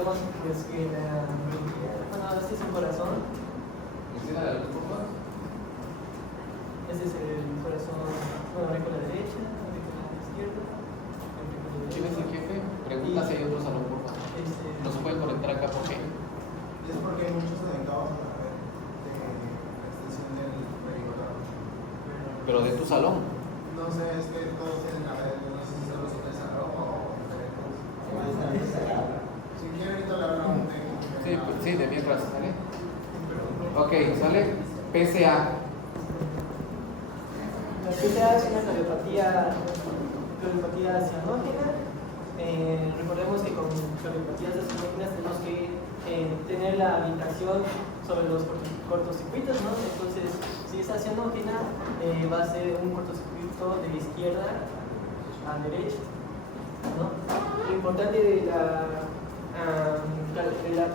recordemos pues, que este es el corazón. Encienda la luz, por favor. Este es el corazón, aurícula derecha, aurícula izquierda. ¿Quién es el jefe? Pregunta si hay otro salón, por favor. No se puede conectar acá, ¿por qué? Es porque hay muchos conectados a la red de la extensión del periódico. Pero de tu salón. No sé, es que todos tienen la red, no sé si solo son de salón o diferentes. Si quieren, ahorita le hablo a un técnico. Sí, de mientras, ¿sale? Ok, ¿sale? PCA. La PCA es una cardiopatía cianógena. Recordemos que con cardiopatías cianógenas tenemos que tener la habitación sobre los cortocircuitos, ¿no? Entonces, si es cianógena, va a ser un cortocircuito de izquierda a derecha, ¿no? Lo importante de la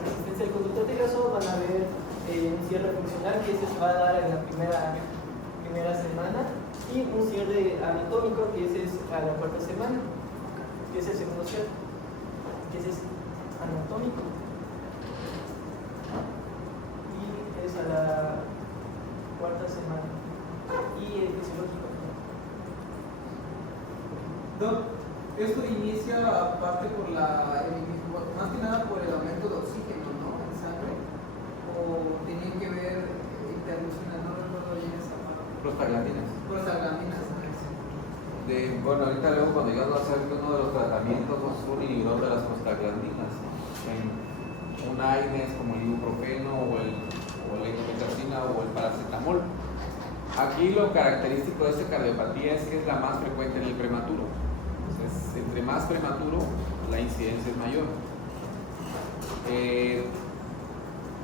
persistencia del conducto arterioso van a ver un cierre funcional que ese se va a dar en la primera semana y un cierre anatómico que ese es a la cuarta semana, que es el segundo cierre, que ese es anatómico y es a la cuarta semana y el fisiológico. Doc, esto inicia aparte por más que nada por el aumento de oxígeno, ¿no? En sangre, o tiene que ver interrupciones, no recuerdo bien esa parte. Prostaglandinas. Prostaglandinas. Bueno, ahorita luego cuando yo a hacer uno de los tratamientos es un inhibidor de las prostaglandinas. Un AINES como el ibuprofeno o la indometacina o el paracetamol. Aquí lo característico de esta cardiopatía es que es la más frecuente en el prematuro. Entonces, entre más prematuro, la incidencia es mayor.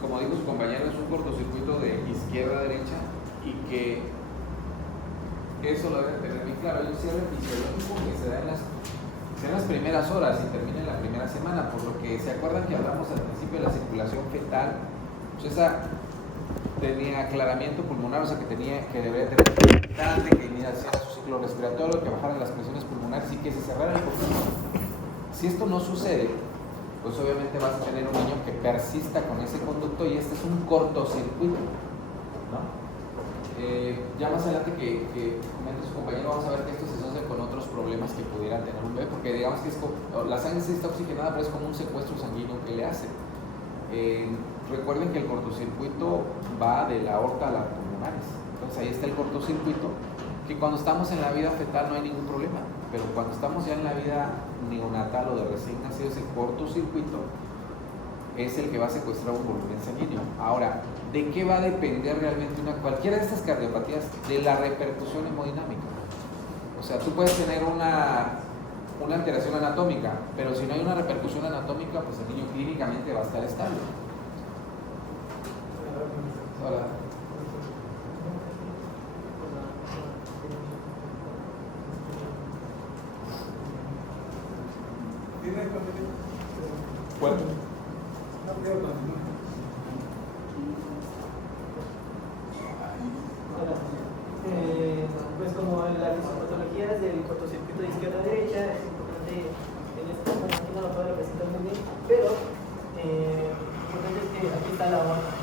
Como dijo su compañero, es un cortocircuito de izquierda a derecha y que eso lo deben tener bien claro. Hay un cierre fisiológico que se da en las primeras horas y termina en la primera semana, por lo que se acuerdan que hablamos al principio de la circulación fetal, pues esa tenía aclaramiento pulmonar, o sea que debería tener bastante que iniciara su ciclo respiratorio, que bajaran las presiones pulmonares y que se cerrara el pulmón. Si esto no sucede, pues obviamente vas a tener un niño que persista con ese conducto y este es un cortocircuito, ¿no? Ya más adelante que comente su compañero, vamos a ver que esto se asocia con otros problemas que pudiera tener un bebé, porque digamos que la sangre sí está oxigenada, pero es como un secuestro sanguíneo que le hace. Recuerden que el cortocircuito va de la aorta a las pulmonares, entonces ahí está el cortocircuito, que cuando estamos en la vida fetal no hay ningún problema, pero cuando estamos ya en la vida neonatal o de recién nacido, ese cortocircuito es el que va a secuestrar un volumen sanguíneo. Ahora, ¿de qué va a depender realmente cualquiera de estas cardiopatías? De la repercusión hemodinámica. O sea, tú puedes tener una alteración anatómica, pero si no hay una repercusión anatómica, pues el niño clínicamente va a estar estable. Hola. ¿Cuánto? Pues como las patologías del cortocircuito de izquierda a derecha, es importante en este caso aquí no lo puedo representar muy bien, pero lo importante es que aquí está la aorta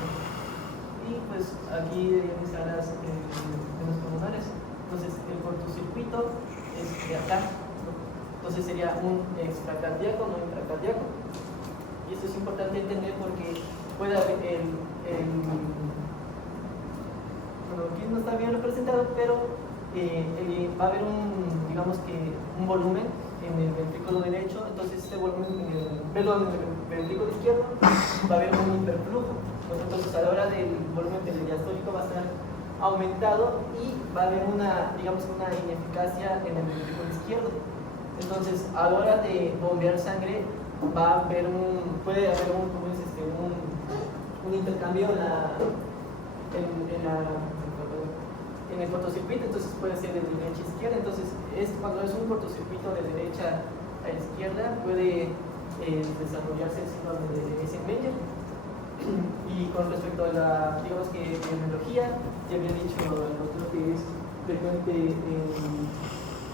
y pues aquí están las venas pulmonares. Entonces el cortocircuito es de acá, entonces sería un extracardíaco, no intracardíaco. Y esto es importante entender porque puede haber bueno, aquí no está bien representado, pero va a haber un volumen en el ventrículo derecho, entonces este volumen en el ventrículo izquierdo va a haber un hiperflujo, entonces a la hora del volumen diastólico va a estar aumentado y va a haber una ineficacia en el ventrículo izquierdo. Entonces a la hora de bombear sangre puede haber un intercambio en el cortocircuito, entonces puede ser de derecha a izquierda. Entonces cuando es un cortocircuito de derecha a izquierda puede desarrollarse el síndrome de Eisenmenger. Y con respecto a la epidemiología, ya había dicho el doctor que es frecuente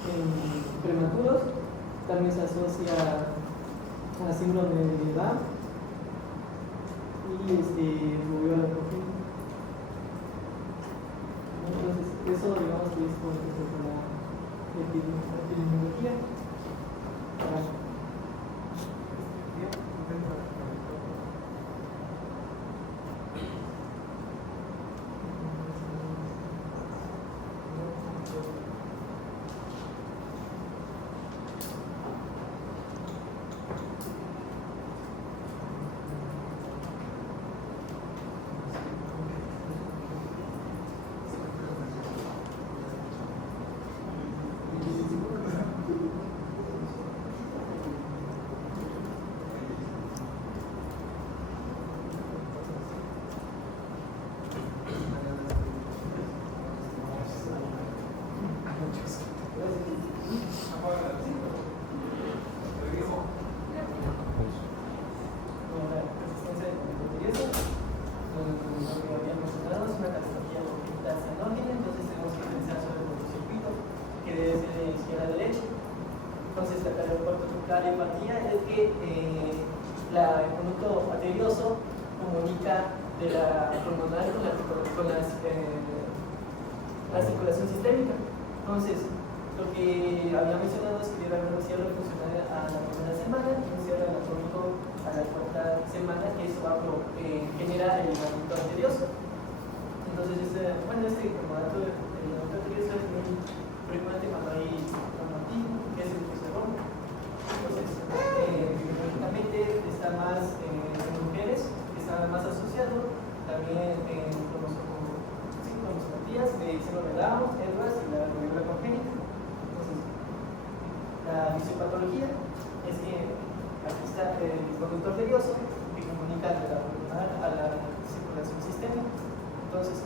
en prematuros, también se asocia a síndrome de Down movió a la cogida. Entonces, eso digamos que es con respecto a la epidemiología. La empatía es que el conducto arterioso comunica de la pulmonar con la circulación sistémica. Entonces, lo que había mencionado es que debe haber un cierre funcional a la primera semana y un cierre anatómico a la cuarta semana, que eso genera el movimiento arterioso. Entonces, como dato del movimiento arterioso es muy frecuente cuando hay traumatismo, que es el que se rompe. Entonces, biológicamente está más en mujeres, está más asociado también en cromosopatías de síndrome de Down, EDWAS y la rubéola congénita. Entonces, la fisiopatología es que aquí está el conducto arterioso que comunica de la pulmonar a la circulación sistémica. Entonces,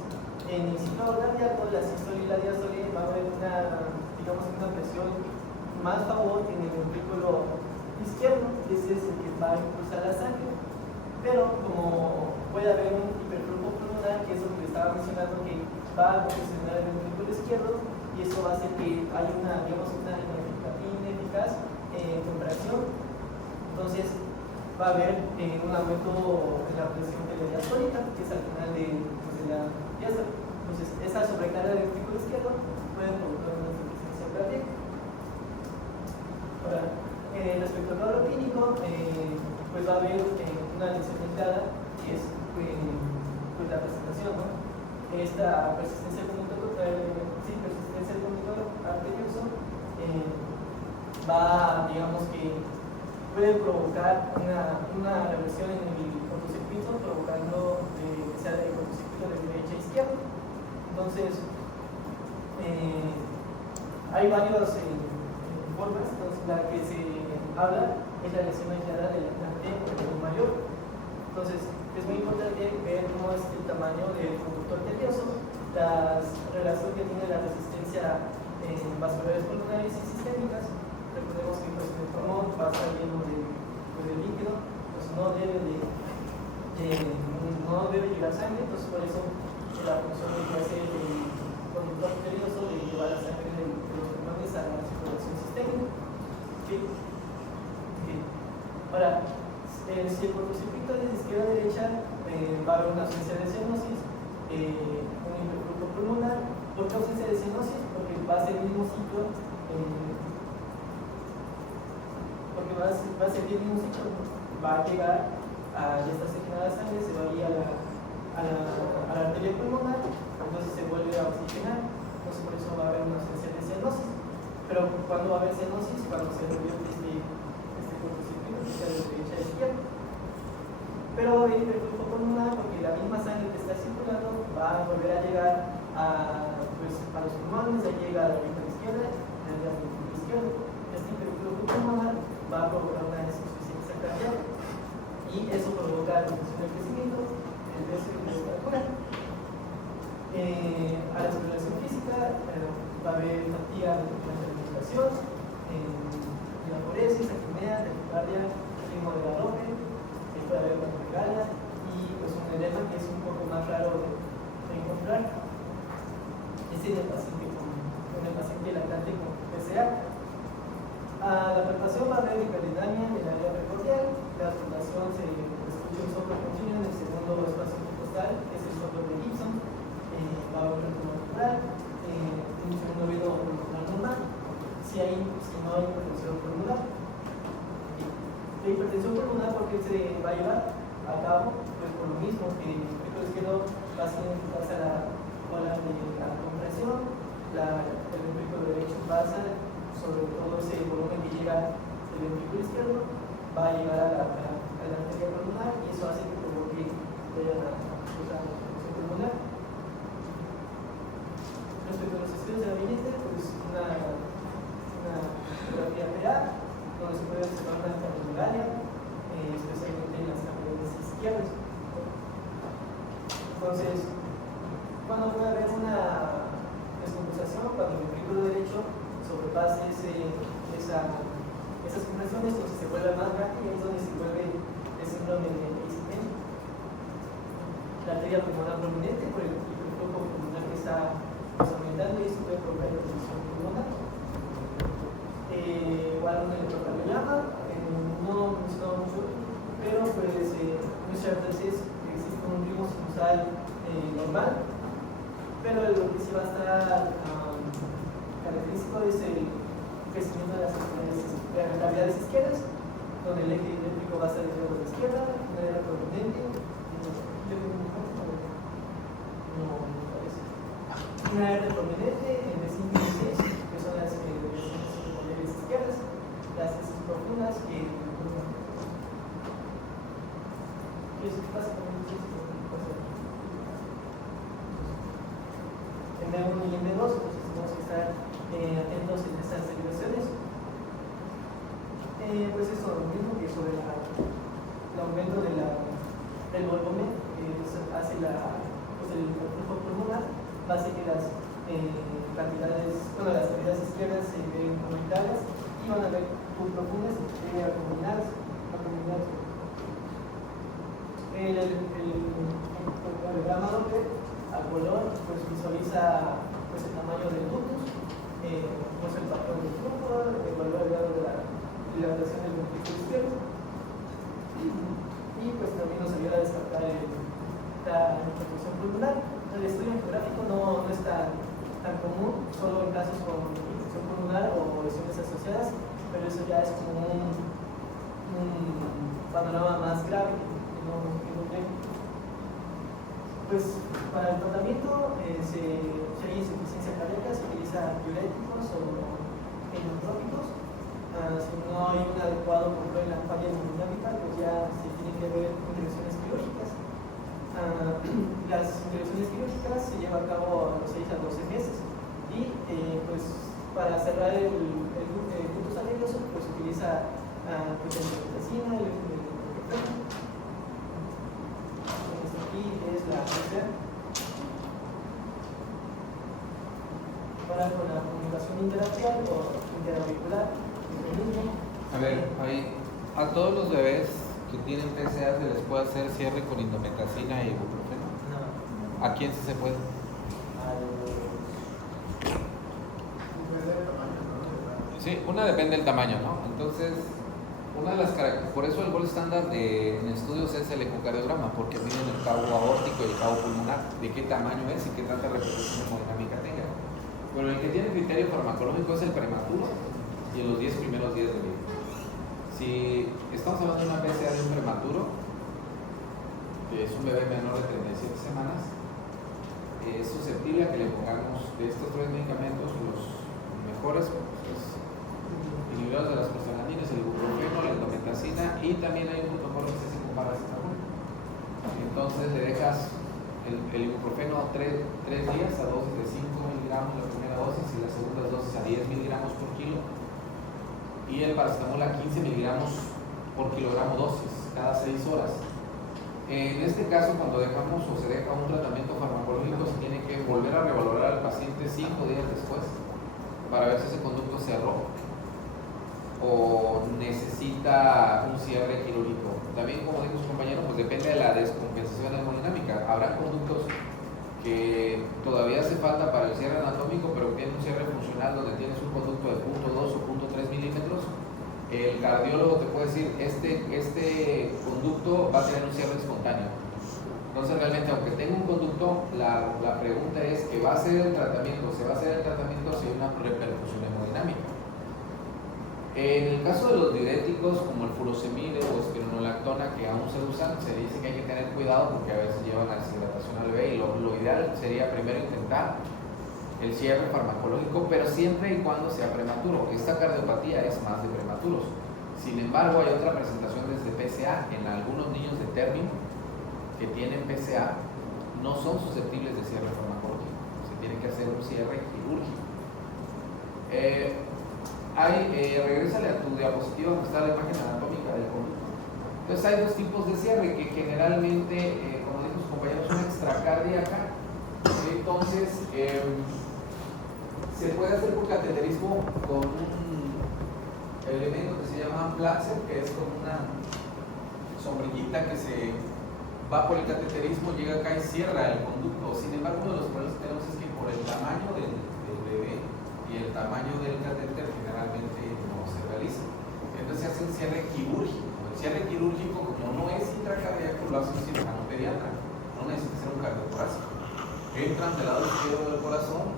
en el ciclo cardíaco, la sístole y la diástole va a haber una presión más favor en el ventrículo izquierdo, que ese es el que va a impulsar la sangre, pero como puede haber un hiperflujo pulmonar, que es lo que le estaba mencionando, que va a presionar el ventrículo izquierdo, y eso va a hacer que haya una ineficaz contracción. Entonces va a haber un aumento en la presión diastólica, que es al final de la diástole. Entonces esa sobrecarga del ventrículo izquierdo puede provocar una insuficiencia cardíaca. Ahora, respecto al cuadro clínico, pues va a haber una lesión aislada, que es pues la presentación, ¿no? Esta persistencia del conducto arterioso digamos que puede provocar una reversión en el cortocircuito, provocando que sea el cortocircuito de derecha a izquierda. Entonces, hay varias formas. Entonces, la que se habla es la lesión aislada del arterio mayor. Entonces, es muy importante ver cómo es el tamaño del conducto arterioso, la relación que tiene la resistencia en vasculares pulmonares y sistémicas. Recordemos que pues, el pulmón va a estar lleno de líquido, pues no debe llegar sangre, entonces por eso la función que hace el conducto arterioso de llevar la sangre de los pulmones a la circulación sistémica. ¿Sí? Ahora, si el cortocircuito es de izquierda a derecha, va a haber una ausencia de cianosis, un hiperflujo pulmonar. ¿Por qué ausencia de cianosis? Porque va a ser el mismo ciclo, va a llegar ya está oxigenada la sangre, se va a ir a la arteria pulmonar, entonces se vuelve a oxigenar, entonces por eso va a haber una ausencia de cianosis. Pero ¿cuándo va a haber cianosis? Cuando se revierte este cortocircuito, que sea de derecha a izquierda. Pero el hiperflujo pulmonar, porque la misma sangre que está circulando va a volver a llegar a los pulmones, ahí llega a la ventrícula izquierda, a la ventrícula izquierda. Este hiperflujo pulmonar va a provocar una insuficiencia cardíaca y eso provoca reducción del crecimiento, el peso y la cura. A la exploración física va a haber fatiga de la alimentación, la poresis, apnea, taquicardia, ritmo de galope, puede haber una regala y pues un edema que es un poco más raro de encontrar. Ese es el paciente lactante con PCA. A la palpación va a haber hiperdinámica en el área precordial, la exploración se escucha un soplo continuo en el segundo hipertensión pulmonar, porque se va a llevar a cabo pues por lo mismo que el ventrículo izquierdo va a enfrentarse a la ola de la compresión, el ventrículo derecho pasa sobre todo ese volumen que llega del ventrículo izquierdo, va a llegar a la arteria pulmonar y eso hace que provoque la compresión pulmonar. Respecto a los estudios de gabinete, pues una fotografía PA, donde se puede observar una cardiomegalia, especialmente en las cavidades izquierdas. Entonces, cuando puede haber una descompensación, cuando el ventrículo derecho sobrepase esas compresiones, entonces se vuelve más rápido y ahí es donde se vuelve el síndrome de ICM. La arteria pulmonar prominente por el flujo pulmonar que está aumentando y eso puede provocar hipertensión pulmonar. Igual un electrocardiograma, no mencionado mucho, pero pues muchas veces existe un ritmo sinusal normal, pero lo que sí va a estar característico es el crecimiento de las cavidades izquierdas, donde el eje eléctrico va a estar desviado a la izquierda, una era prominente, una R prominente de 5 y 6, que son las cavidades izquierdas, las heces profundas que es básicamente en B1 y en B2, entonces tenemos que estar atentos en estas derivaciones. Pues eso, lo mismo que sobre el aumento del volumen hace el flujo pulmonar, hace que las cavidades izquierdas se ven aumentadas y van a ver muy profundas y acumuladas. El diagrama Doppler a color pues visualiza pues, el tamaño del ductus, pues el patrón del flujo, el valor agregado de la dilatación del ventrículo izquierdo y pues también nos ayuda a descartar la hipertensión pulmonar. El estudio geográfico no es tan común, solo en casos con hipertensión pulmonar o lesiones asociadas, pero eso ya es como un panorama más grave que no tengo. Pues para el tratamiento, si hay insuficiencia cardíaca, se utiliza diuréticos o inotrópicos. Si no hay un adecuado control en la falla hemodinámica, pues ya se tienen que ver intervenciones quirúrgicas. Las intervenciones quirúrgicas se llevan a cabo a los 6 a 12 meses y pues para cerrar el ductus arterioso pues se utiliza pues, la intraventrina, aquí es la tercera para con la comunicación interatrial o interauricular. A ver, a todos los bebés que tienen PCA se les puede hacer cierre con indometacina y ibuprofeno. No. ¿A quién sí se puede? Sí, una depende del tamaño, ¿no? Entonces, una de las por eso el gold estándar en estudios es el ecocardiograma, porque miden el cabo aórtico y el cabo pulmonar, de qué tamaño es y qué tanta repercusión hemodinámica tenga. Pero el que tiene criterio farmacológico es el prematuro y en los 10 primeros días de vida. Si estamos hablando de una PCA de un prematuro, que es un bebé menor de 37 semanas, es susceptible a que le pongamos de estos 3 medicamentos los mejores inhibidores de las prostaglandinas, el ibuprofeno, la indometacina y también hay un protocolo que se hace con paracetamol. Entonces le dejas el ibuprofeno 3 días a dosis de 5 miligramos la primera dosis y la segunda dosis a 10 miligramos por kilo y el paracetamol a 15 miligramos por kilogramo dosis cada 6 horas. En este caso, cuando dejamos o se deja un tratamiento farmacológico, se tiene que volver a revalorar al paciente 5 días después para ver si ese conducto cerró o necesita un cierre quirúrgico. También, como dijo su compañero, pues depende de la descompensación hemodinámica. Habrá conductos que todavía hace falta para el cierre anatómico, pero tiene un cierre funcional donde tienes un conducto de 0.2 o 0.3 milímetros. El cardiólogo te puede decir, este conducto va a tener un cierre espontáneo. Entonces realmente, aunque tenga un conducto, la pregunta es que va a ser el tratamiento, se va a hacer el tratamiento si hay una repercusión hemodinámica. En el caso de los diuréticos como el furosemide o espironolactona que aún se usan, se dice que hay que tener cuidado porque a veces llevan a deshidratación al bebé y lo ideal sería primero intentar el cierre farmacológico, pero siempre y cuando sea prematuro. Esta cardiopatía es más de prematuros. Sin embargo, hay otra presentación desde PSA. En algunos niños de término que tienen PSA no son susceptibles de cierre farmacológico. Se tiene que hacer un cierre quirúrgico. Regrésale a tu diapositiva donde está la imagen anatómica del conducto. Entonces hay dos tipos de cierre que generalmente, como dijo sus compañeros, son extracardíaca. Entonces, se puede hacer por cateterismo con un elemento que se llama Platzer, que es como una sombrillita que se va por el cateterismo, llega acá y cierra el conducto. Sin embargo, uno de los problemas que tenemos es que por el tamaño del bebé y el tamaño del catéter generalmente no se realiza. Entonces se hace un cierre quirúrgico. El cierre quirúrgico, como no es intracardíaco, lo hace un cirujano pediatra. No necesita ser un cardiotorácico. Entran del lado izquierdo del corazón,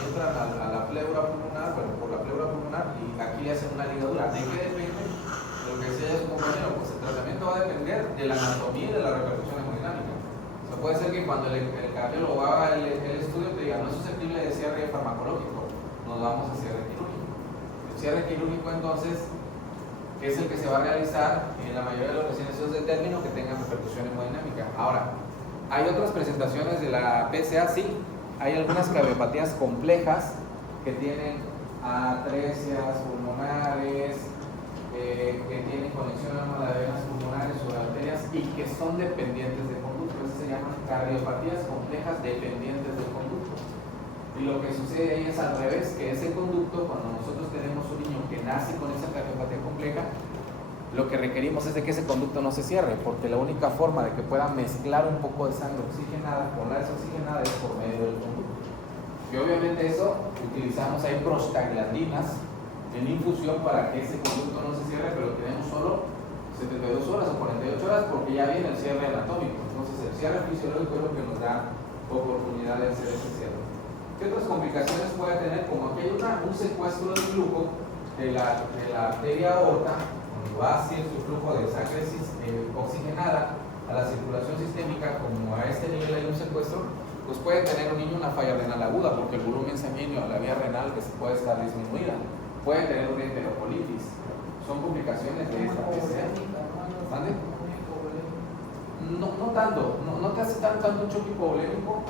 entran a la pleura pulmonar, bueno, por la pleura pulmonar, y aquí le hacen una ligadura. ¿De qué depende? De lo que decía su compañero, pues el tratamiento va a depender de la anatomía y de la repercusión hemodinámica. O sea, puede ser que cuando el cardiólogo haga el estudio te diga, no es susceptible de cierre farmacológico, nos vamos a cierre quirúrgico. El cierre quirúrgico entonces es el que se va a realizar en la mayoría de los recién nacidos de término que tengan repercusión hemodinámica. Ahora, hay otras presentaciones de la PSA, sí. Hay algunas cardiopatías complejas que tienen atresias pulmonares, que tienen conexión a las venas pulmonares o arterias y que son dependientes del conducto. Esas se llaman cardiopatías complejas dependientes del conducto. Y lo que sucede ahí es al revés, que ese conducto, cuando nosotros tenemos un niño que nace con esa cardiopatía compleja, lo que requerimos es de que ese conducto no se cierre, porque la única forma de que pueda mezclar un poco de sangre oxigenada con la desoxigenada es por medio del conducto. Y obviamente eso utilizamos ahí prostaglandinas en infusión para que ese conducto no se cierre, pero tenemos solo 72 horas o 48 horas porque ya viene el cierre anatómico. Entonces el cierre fisiológico es lo que nos da oportunidad de hacer ese cierre. ¿Qué otras complicaciones puede tener? Como aquí hay un secuestro del flujo de la arteria aorta, va hacia su flujo de sangre oxigenada a la circulación sistémica, como a este nivel hay un secuestro, pues puede tener un niño una falla renal aguda porque el volumen sanguíneo a la vía renal que se puede estar disminuida, puede tener una enterocolitis. Son complicaciones de esta PSA. ¿Mande? No tanto, no te hace tanto un choque hipovolémico,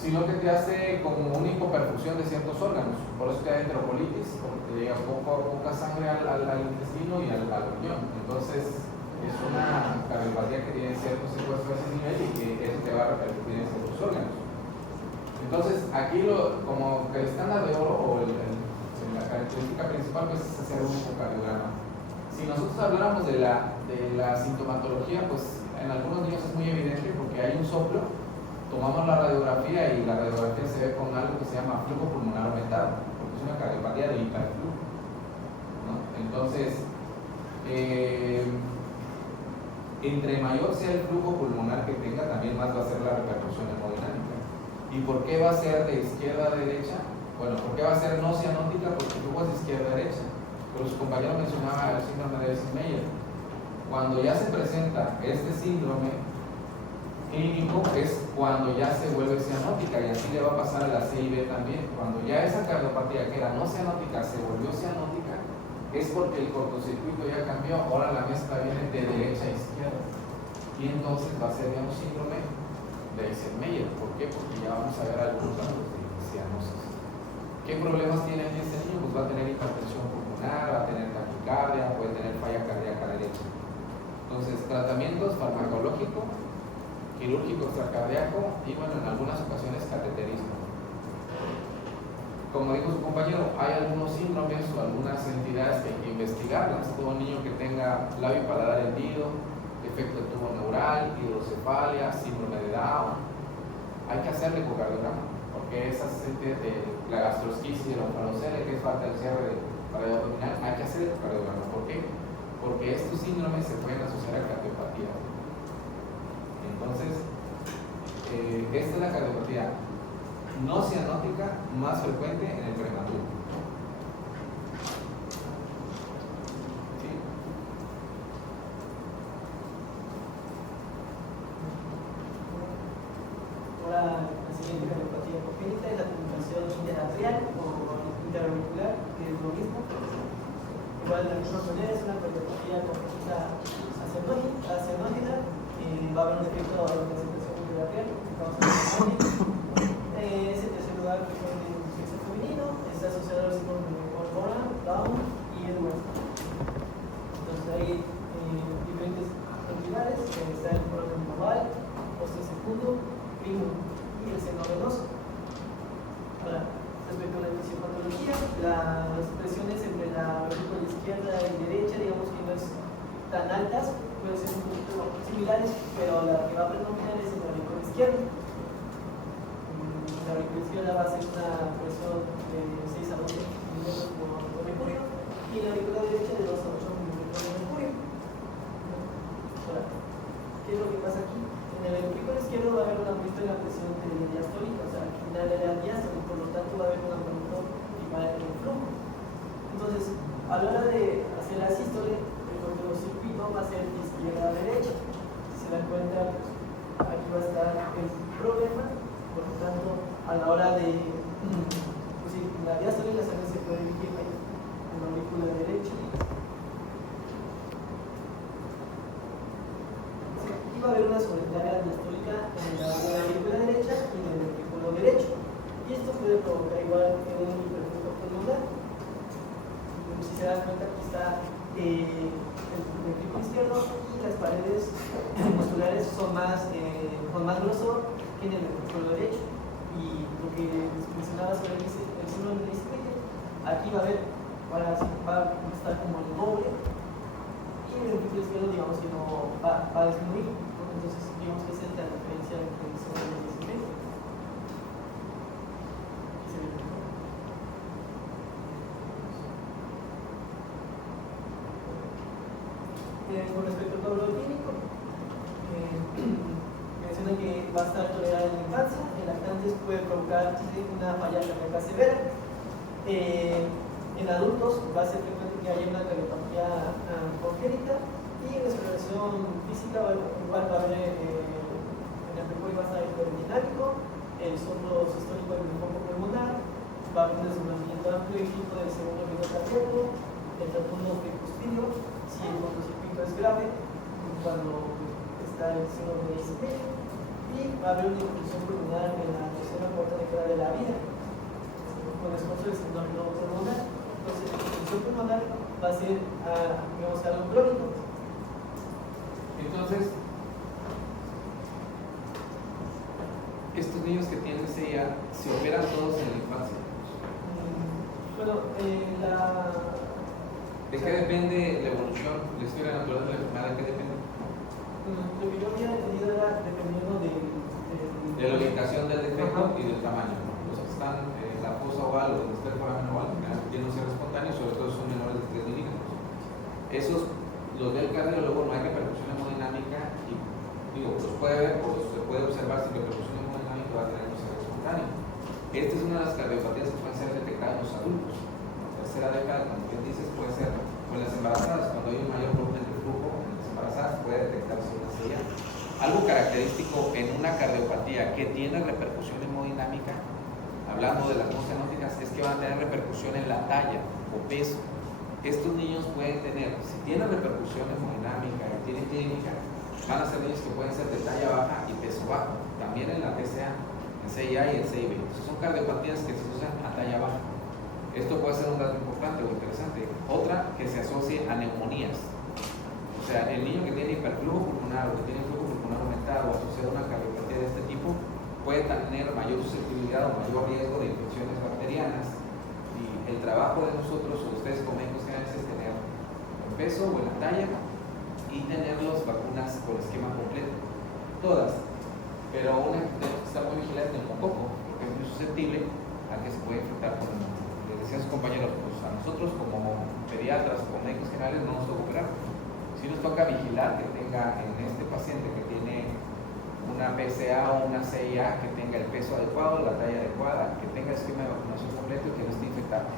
sino que te hace como una hipoperfusión de ciertos órganos. Por eso te da enterocolitis, porque te llega poca sangre al intestino y al riñón. Entonces, es una cardiopatía que tiene cierto secuestro a ese nivel y que eso te va a repercutir en ciertos órganos. Entonces, aquí como que el estándar de oro o la característica principal pues, es hacer un ecocardiograma. Si nosotros habláramos de la sintomatología, pues en algunos niños es muy evidente porque hay un soplo. Tomamos la radiografía y la radiografía se ve con algo que se llama flujo pulmonar aumentado, porque es una cardiopatía de hiperflujo, ¿no? Entonces, entre mayor sea el flujo pulmonar que tenga, también más va a ser la repercusión hemodinámica. ¿Y por qué va a ser de izquierda a derecha? Bueno, ¿por qué va a ser no cianótica? Porque el flujo es de izquierda a derecha. Pero su compañero mencionaba el síndrome de Eisenmenger. Cuando ya se presenta este síndrome clínico es cuando ya se vuelve cianótica y así le va a pasar a la C y B también. Cuando ya esa cardiopatía que era no cianótica se volvió cianótica es porque el cortocircuito ya cambió, ahora la mezcla viene de derecha a izquierda y entonces va a ser ya un síndrome de Eisenmenger. ¿Por qué? Porque ya vamos a ver algunos datos de cianosis. ¿Qué problemas tiene aquí este niño? Pues va a tener hipertensión pulmonar, va a tener taquicardia, puede tener falla cardíaca derecha. Entonces, tratamientos farmacológico, quirúrgico extracardíaco y bueno, en algunas ocasiones cateterismo. Como dijo su compañero, hay algunos síndromes o algunas entidades que hay que investigarlas. Todo niño que tenga labio paladar hendido, defecto de tubo neural, hidrocefalia, síndrome de Down, hay que hacerle ecocardiograma, porque esas la gastrosquisis y el onfalocele, que es falta del cierre para abdominal, hay que hacer ecocardiograma. ¿Por qué? Porque estos síndromes se pueden asociar a cardiopatía. Entonces, esta es la cardiopatía no cianótica más frecuente en el prematuro. lo mismo. Igual de la misma manera es una cardiopatía congénita acenógena, va a haber un defecto de la presentación intrapiel, es en tercer lugar cuestión del sexo femenino, está asociado al síndrome de Down y el West. Entonces hay diferentes entidades, está el problema global, óseo segundo, primo y el seno venoso. Ahora, respecto a la fisiopatología, las presiones entre la ventrícula izquierda y derecha, digamos que no es tan altas, pueden ser un poquito similares, pero la que va a predominar es en la ventrícula izquierda. La ventrícula izquierda va a ser una presión de 6 a 12 milímetros por mercurio y la ventrícula derecha de 2 a 8 milímetros por mercurio. Ahora, ¿qué es lo que pasa aquí? En el ventrículo izquierdo va a haber un aumento de la presión diastólica, o sea, al final de la diástole, por lo tanto va a haber un aumento igual en el flujo. Entonces, a la hora de hacer la sístole, el cortocircuito va a ser de izquierda a derecha. Si se dan cuenta, pues, aquí va a estar el problema, por lo tanto, a la hora de pues, sí, la diástole la sangre se puede dirigir en la aurícula derecha. Va a haber una sobrecarga diastólica en la aurícula derecha y en el ventrículo derecho. Y esto puede provocar igual un hiperflujo pulmonar. Si se dan cuenta, aquí está el ventrículo izquierdo y las paredes musculares son con más grosor que en el ventrículo derecho. Y lo que les mencionaba sobre el síndrome de Isquia, aquí va a haber, va a estar como el doble. Y el ventrículo izquierdo, digamos que no va a disminuir. Entonces, digamos que esa es la diferencia entre el síndrome de Isquia. Con respecto al cuadro clínico, menciona que va a estar tolerada en la infancia, en lactantes puede provocar una falla cardíaca severa. En adultos va a ser frecuente que haya una cardiopatía congénita y en exploración física igual va a haber en el precoz va a estar el hiperdinámico, el soplo sistólico del bronco pulmonar, va a haber un desdoblamiento amplio y fijo del segundo veno cardíaco, el trastorno precuspidio, si el cortocircuito es grave, cuando está el síndrome de Isquia, y va a haber una inclusión pulmonar en la tercera o cuarta década de la vida, con esfuerzo del síndrome pulmonar. Entonces, la inclusión pulmonar va a ser, digamos, algo crónico. Entonces, estos niños que tienen CIA se operan todos en la infancia. Bueno, ¿de qué depende la evolución, la historia natural de la enfermedad? ¿De qué depende? Lo que yo había entendido era dependiendo De la orientación del defecto y del tamaño. Los que están en la fosa oval o donde está el foramen oval, tienen un cierre espontáneo, sobre todo son menores de 3 milímetros. Esos, los del cardiólogo, no hay repercusión hemodinámica y, digo, los puede ver o se puede observar sin repercusión hemodinámica, va a tener un cierre espontáneo. Esta es una de las cardiopatías que pueden ser detectadas en los adultos. En la tercera década, como bien dices, puede ser, o en las embarazadas, cuando hay un mayor volumen de flujo, en las embarazadas puede detectarse una CIA. Algo característico en una cardiopatía que tiene repercusión hemodinámica, hablando de las no cenóticas, es que van a tener repercusión en la talla o peso. Estos niños pueden tener, si tienen repercusión hemodinámica y tienen clínica, van a ser niños que pueden ser de talla baja y peso bajo, también en la PCA, en CIA y en CIB. Son cardiopatías que se usan a talla baja. Esto puede ser un dato importante o interesante. Otra, que se asocie a neumonías. O sea, el niño que tiene hiperflujo pulmonar o que tiene flujo pulmonar aumentado o asociado a una cardiopatía de este tipo puede tener mayor susceptibilidad o mayor riesgo de infecciones bacterianas. Y el trabajo de nosotros o ustedes como médicos generales es tener el peso o la talla y tener las vacunas por esquema completo. Todas. Pero una que tenemos que estar muy vigilantes en un poco, porque es muy susceptible a que se puede infectar con, les decía a sus compañeros, pues a nosotros como pediatras o como médicos generales no nos toca operar. Si nos toca vigilar que tenga en este paciente que tiene una PCA o una CIA, que tenga el peso adecuado, la talla adecuada, que tenga el esquema de vacunación completo y que no esté infectado.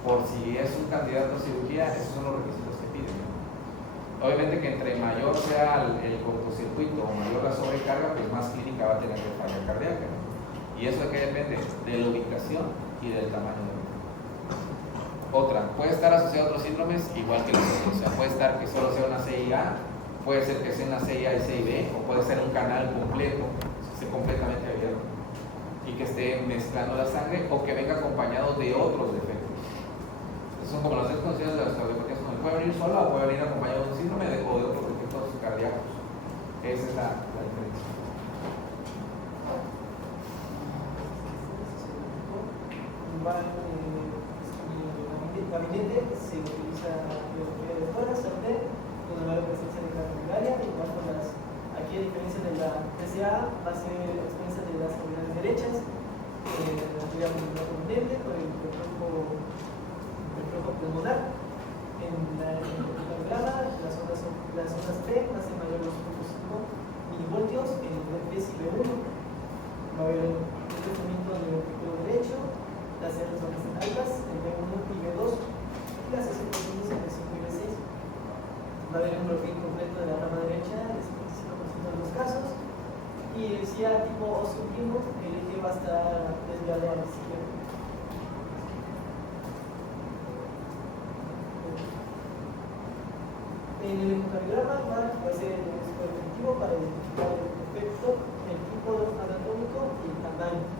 Por si es un candidato a cirugía, esos son los requisitos que piden. Obviamente que entre mayor sea el cortocircuito o mayor la sobrecarga, pues más clínica va a tener que falla cardíaca. Y eso de qué depende, de la ubicación y del tamaño del. Otra, puede estar asociado a otros síndromes igual que los otros, o sea, puede estar que solo sea una CIA, puede ser que sea una CIA y CIB, o puede ser un canal completo, que esté completamente abierto y que esté mezclando la sangre, o que venga acompañado de otros defectos. Esas son como las desconocidas de las cardiopatías, puede venir sola o puede venir acompañado de un síndrome o de otros defectos cardíacos. Esa es la diferencia. El gabinete se utiliza biología de fuera, saber, donde va a haber presencia de cardiovascularia, igual con las, aquí a diferencia de la PSA, va a ser la experiencia de las cavidades derechas, digamos, el componente con el flujo pulmonar. En el electrocardiograma, las ondas P van a ser mayores a 2.5 milivoltios, en el PSIB1 va a haber un crecimiento del ventrículo derecho, las R van a estar altas, el B1 y B2, y las S profundas en el 5 y B6. Va a haber un bloqueo completo de la rama derecha, el 55% de los casos, y si a tipo óseo primo, el eje va a estar desviado a la izquierda. En el ecocardiograma va a ser el diagnóstico definitivo para identificar el defecto, el tipo anatómico y el tamaño.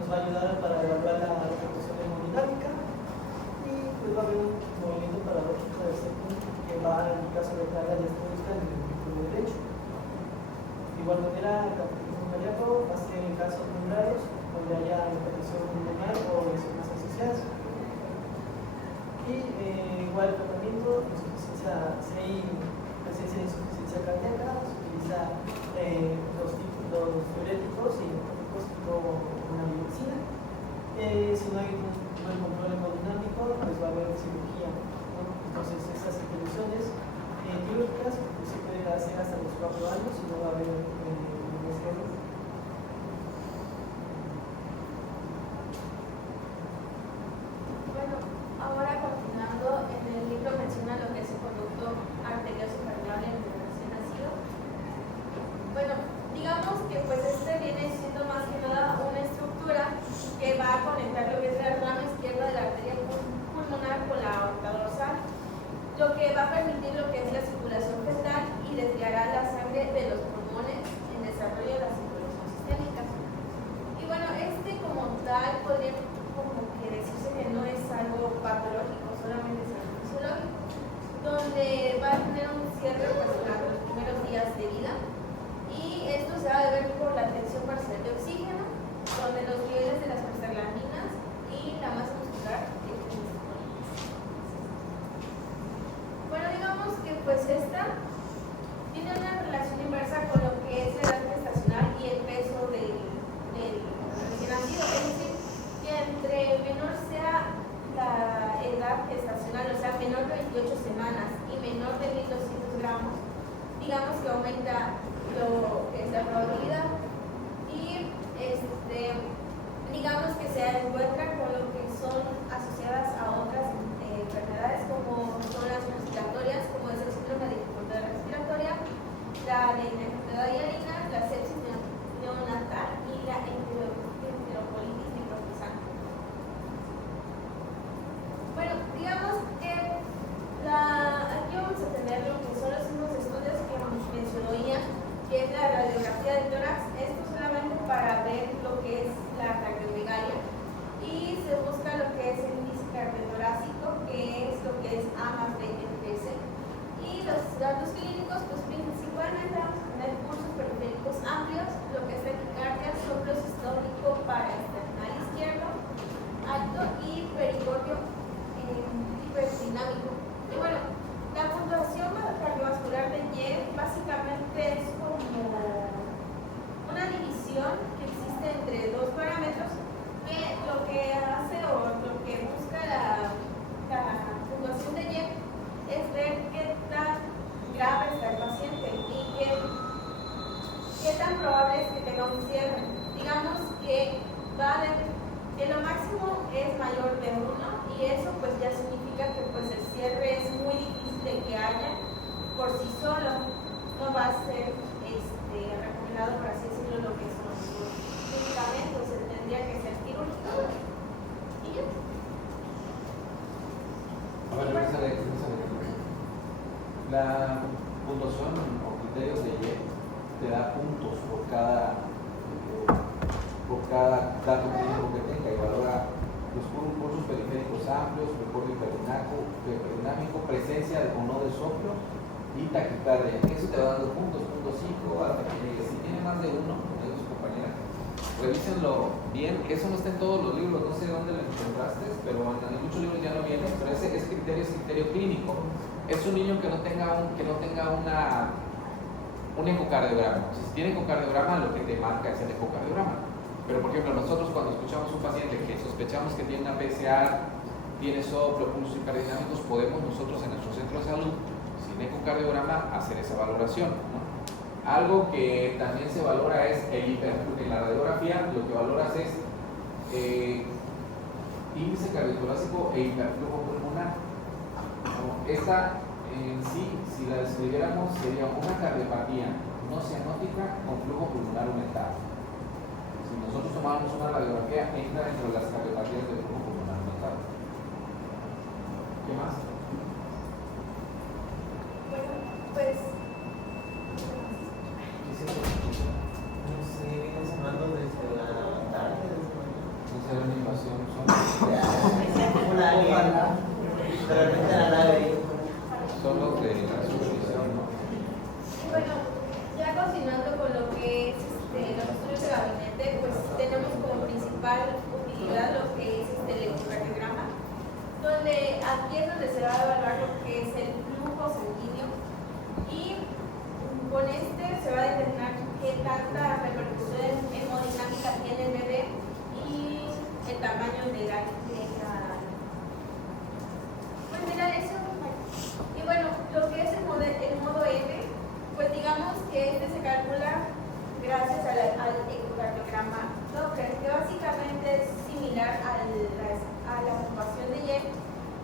Nos va a ayudar para evaluar la repercusión hemodinámica y pues va a haber un movimiento paradójico del septum que va, en el caso de carga diastólica, en el ventrículo derecho. De igual manera, el cateterismo cardíaco va a ser en casos muy raros donde haya hipertensión pulmonar o lesiones asociadas. Y igual el tratamiento, si hay presencia de insuficiencia cardíaca, se utiliza los diuréticos y hipnóticos tipo una biopsia. Si no hay un buen control hemodinámico, pues va a haber cirugía, ¿no? Entonces esas intervenciones quirúrgicas pues, se pueden hacer hasta los 4 años y no va a haber ningún error. Bueno, ahora continuando, en el libro menciona lo que es el conducto arterioso permeable en el recién nacido. Bueno, digamos que pues este viene siendo más que nada una estructura que va a conectar lo que es la rama izquierda de la arteria pulmonar con la aorta dorsal, lo que va a permitir lo que es la circulación fetal y desviará la sangre de los pulmones en desarrollo de la circulación sistémica. Y bueno, este como tal podría como que decirse que no es algo patológico, solamente es algo fisiológico, donde va a tener un cierre pues, durante los primeros días de vida, y esto se va a deber por la tensión parcial de oxígeno, donde los niveles de las prostaglandinas y la masa muscular es disponible. Bueno, digamos que pues esta tiene una relación inversa con lo que es la edad gestacional y el peso del recién nacido, es decir, que entre menor sea la edad gestacional, o sea, menor de 28 semanas y menor de 1200 gramos, digamos que aumenta lo que es la probabilidad, y digamos que se encuentra con lo que son asociadas a otras enfermedades como son las respiratorias, como es el síndrome de dificultad respiratoria, la de enfermedad hialina, la sepsis neonatal y la enterocolitis necrotizante. Bueno, digamos que aquí vamos a tener lo que son los mismos estudios que mencionó Ian, que es la radiografía del tórax. Esto solamente para ver lo que es la cardiomegalia, y se busca lo que es el índice cardiotorácico, que es lo que es A más B en 13. Y los datos clínicos, pues principalmente vamos a tener pulsos periféricos amplios, lo que es taquicardia, soplo sistólico para esternal izquierdo, alto, y pericordio hiperdinámico. Y bueno, la puntuación cardiovascular de Yen básicamente es como una división que existe entre dos parámetros, que lo que hace o lo que busca la puntuación de Yen es ver qué tan grave está el paciente y qué tan probable es que tenga un cierre. Digamos que que lo máximo es mayor de 1, y eso pues ya significa que pues el cierre es muy difícil de que haya por sí solo, no va a ser recomendado, por así decirlo, lo que son los medicamentos, se tendría que ser quirúrgico. Y ya. La puntuación o criterios de IE te da puntos por cada dato clínico que tenga y valora los cursos periféricos amplios, recorrido hiperdinamico, presencia o no de soplo y taquicardia. Eso te va dando puntos, punto 5 hasta que llegues. Si tiene más de uno, como dijo su compañera, revísenlo bien. Eso no está en todos los libros, no sé dónde lo encontraste, pero en muchos libros ya no viene. Pero ese criterio es criterio clínico. Es un niño que no tenga un ecocardiograma. Si tiene ecocardiograma, lo que te marca es el ecocardiograma. Pero por ejemplo, nosotros cuando escuchamos a un paciente que sospechamos que tiene una PSA, tiene soplo, pulsos hiperdinamicos, podemos nosotros en nuestro centro de salud, sin ecocardiograma, hacer esa valoración, ¿no? Algo que también se valora es en la radiografía, lo que valoras es índice cardiotorácico e hiperflujo pulmonar. Esta en sí, si la describiéramos, sería una cardiopatía no cianótica con flujo pulmonar aumentado. Si nosotros tomamos una radiografía, entra dentro de las cardiopatías de flujo pulmonar aumentado. ¿Qué más? Bueno, pues No sé, vienes hablando desde la tarde, Esa era una invasión. una alien, pero ahorita la nave. Son los de la supervisión, ¿no? bueno, ya continuando con lo que es los estudios de gabinete, pues tenemos como principal utilidad lo que es el ecocardiograma, donde aquí es donde se va a evaluar lo que es el flujo sanguíneo y con este se va a determinar qué tanta repercusión hemodinámica tiene el bebé y el tamaño de la pues mira eso. Y bueno, lo que es el modo M, pues digamos que este se calcula gracias al ecocardiograma Doppler, que básicamente es similar a la ocupación de YEP,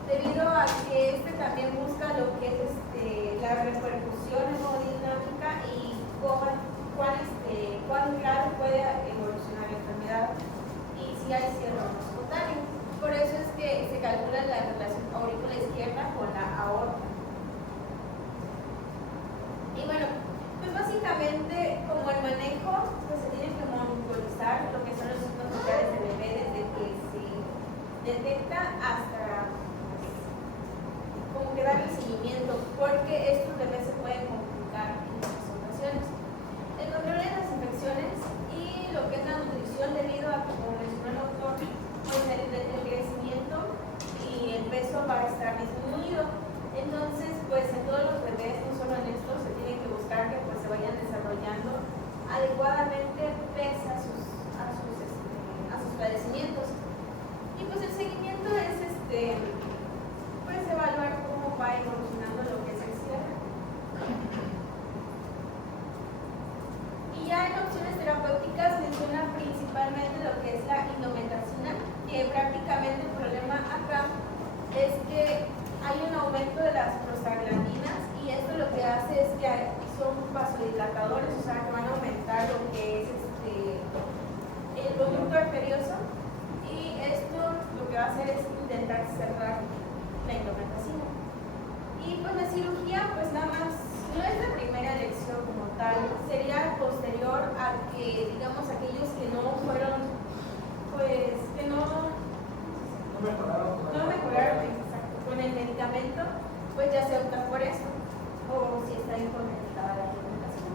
debido a que este también busca lo que es la repercusión hemodinámica y cuán grave puede evolucionar la enfermedad y si hay cierre o no espontáneo. Por eso es que se calcula la relación aurícula izquierda con la aorta. Y bueno, pues básicamente como el manejo, pues se tiene que monitorizar lo que son los signos vitales del bebé desde que se detecta hasta como que darle seguimiento, porque estos bebés se pueden complicar en muchas ocasiones. El control de las infecciones y lo que es la nutrición, debido a que, como mencionó el doctor, pues el crecimiento y el peso va a estar disminuido. Entonces, pues en todos los bebés, no solo en estos, se tiene que buscar que pues se vayan desarrollando adecuadamente pese a sus padecimientos. Y pues el seguimiento es pues evaluar cómo va evolucionando lo que es el cierre. Y ya en opciones terapéuticas menciona principalmente lo que es la indometacina, que prácticamente el problema acá es que hay un aumento de las prostaglandinas y esto lo que hace es que son vasodilatadores, o sea que van a aumentar lo que es el conducto arterioso, y esto lo que va a hacer es intentar cerrar la indometacina. Y pues la cirugía, pues nada más, no es la primera elección como tal, sería posterior a que, digamos, aquellos que no fueron, pues, que no mejoraron exacto, con el medicamento, pues ya se opta por eso, o si está inconectada la alimentación.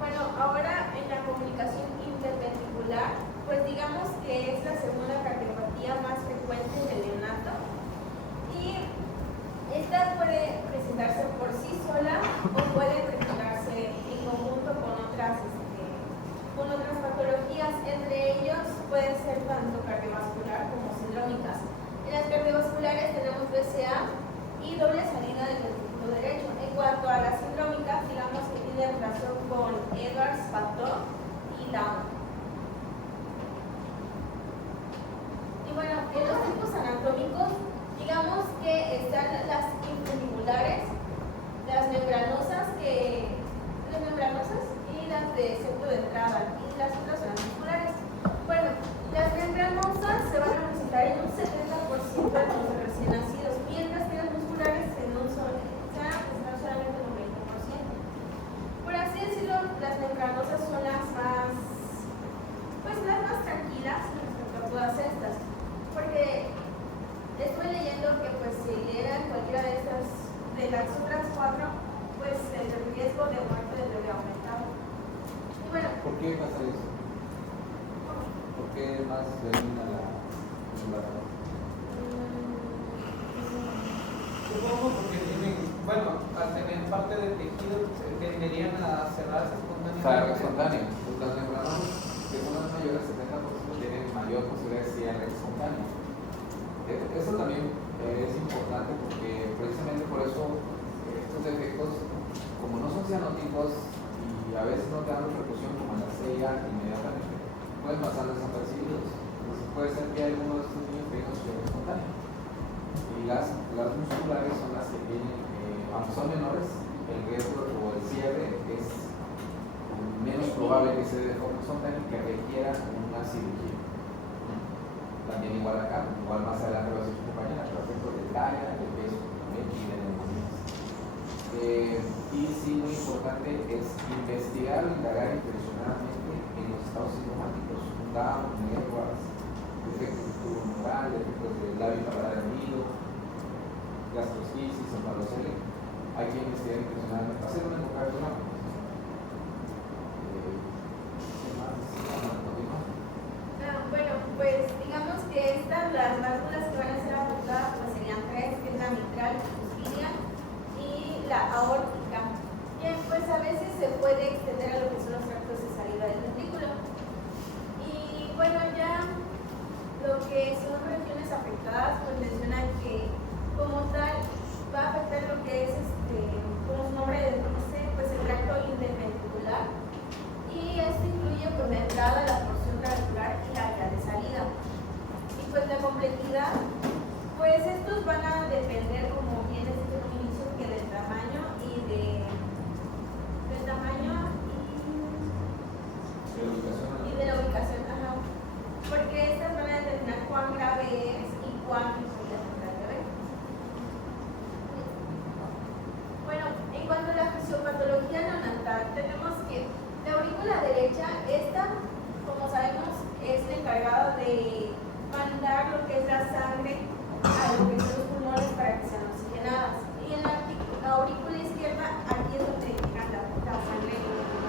Bueno, ahora en la comunicación interventricular, pues digamos que es la segunda cardiopatía más frecuente en el neonato, y esta puede presentarse por sí sola o puede presentarse en conjunto con otras patologías. Entre ellos pueden ser tanto cardiovascular como sindrómicas. En las cardiovasculares tenemos BCA y doble salida del ventículo derecho. En cuanto a las sindrómicas, digamos que tiene relación con Edwards, Paton y Down. Y bueno, en los tipos anatómicos, digamos que están las infundibulares, las membranosas y las de centro de entrada, y las otras son las musculares. Bueno, las membranosas se van a presentar en un 70% de los recién nacidos, mientras que las musculares las otras 4, pues el riesgo de muerte debe aumentar. Y bueno, ¿Por qué pasa eso? ¿Por qué más dañina la embarazo? Supongo porque tienen, bueno, al tener parte del tejido tenderían a cerrarse espontáneamente. Cerrar espontáneo. Las membranas que son las mayores, 70% tienen mayor posibilidad de cierre espontáneo. Eso también es importante porque precisamente por eso estos efectos, como no son cianóticos y a veces no te dan repercusión como en la CIA inmediatamente, pueden pasar desapercibidos. Entonces puede ser que alguno de estos niños tenga su cierre espontáneo. Y las musculares son las que tienen, aunque son menores, el riesgo o el cierre es menos probable que se dé de forma espontánea que requiera una cirugía. También igual acá, igual más adelante va a ser su compañera, pero efectos de talla, de peso también y de neumonías. Y sí, muy importante es investigar o indagar intencionadamente en los estados sintomáticos, Down, Edwards, defectos de tubo neural, defectos del labio paladar herido, gastrosquisis, cefalocele. Hay que investigar intencionadamente, hacer una ecocardiograma. bueno, pues digamos que las válvulas que van a ser afectadas pues serían 3, que es la mitral, cuspidia y la aórtica. Bien, pues a veces se puede extender a lo que son los tractos de salida del ventrículo. Y bueno, ya lo que son regiones afectadas, pues mencionan que como tal va a afectar lo que es, como su nombre dice, pues el tracto interventricular. Y esto incluye pues la entrada, la porción clavicular y la vía de salida. Y pues la complejidad, pues estos van a depender, como bien les dije al inicio, que del tamaño y de la ubicación, ajá. Porque estas van a determinar cuán grave es y cuán podría ser grave. Bueno, en cuanto a la fisiopatología neonatal, tenemos que la aurícula derecha, esta, como sabemos, es la encargada de mandar lo que es la sangre a lo que son los pulmones para que sean oxigenadas. Y en la aurícula izquierda, aquí es donde llega la sangre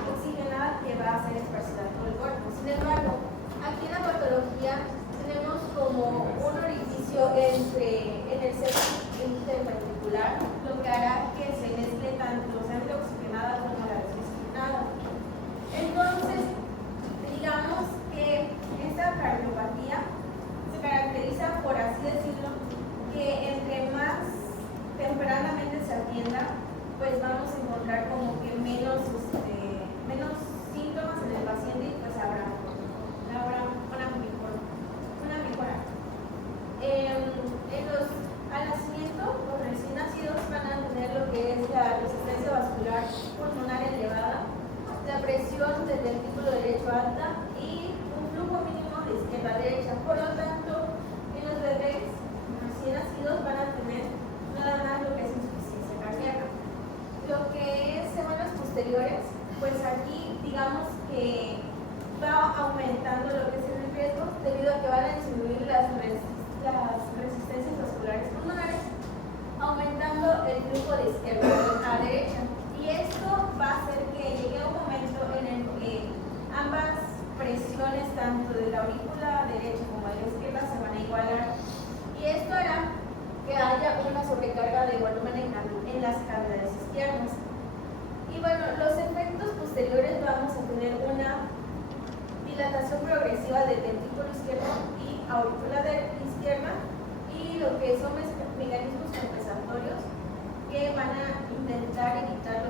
oxigenada que va a ser esparcida a todo el cuerpo. Sin embargo, aquí en la patología tenemos como un orificio en el septo interventricular, lo que hará que se mezcle tanto sangre oxigenada como la desoxigenada. Entonces, digamos que esta cardiopatía se caracteriza, por así decirlo, que entre más tempranamente se atienda, pues vamos a encontrar como que menos síntomas en el paciente y pues habrá una mejora. Al nacimiento, los recién nacidos van a tener lo que es la resistencia vascular pulmonar elevada, la presión del ventrículo derecho alta y un flujo mínimo de izquierda a derecha. Por lo tanto, en los bebés recién nacidos van a tener nada más lo que es insuficiencia cardíaca. Lo que es semanas posteriores, pues aquí digamos que va aumentando lo que es el riesgo debido a que van a disminuir las resistencias vasculares pulmonares, aumentando el flujo de izquierda a derecha. Y esto va a hacer que llegue a un momento en el que ambas presiones, tanto de la aurícula derecha como de la izquierda, se van a igualar. Y esto hará que haya una sobrecarga de volumen en las cavidades izquierdas. Y bueno, los efectos posteriores vamos a tener una dilatación progresiva del ventrículo izquierdo y aurícula izquierda y lo que son mecanismos compensatorios que van a intentar evitar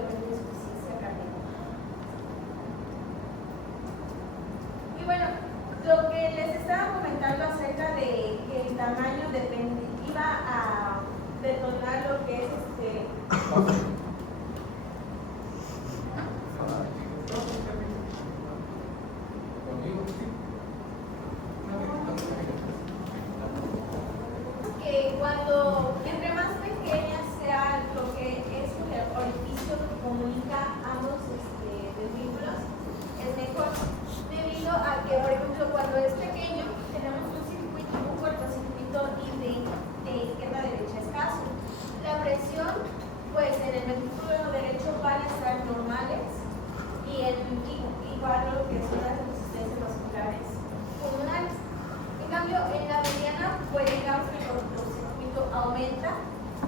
aumenta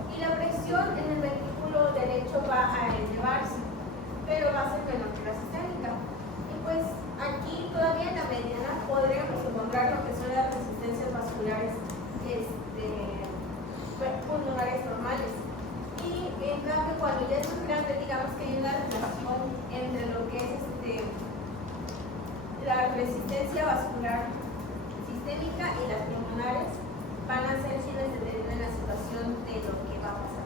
y la presión en el ventrículo derecho va a elevarse, pero va a ser menor que la sistémica. Y pues aquí todavía en la mediana podríamos encontrar lo que son las resistencias vasculares pulmonares normales. Y en cambio, cuando ya es más grande, digamos que hay una relación entre lo que es la resistencia vascular sistémica y las pulmonares van a ser quienes determinan la situación de lo que va a pasar.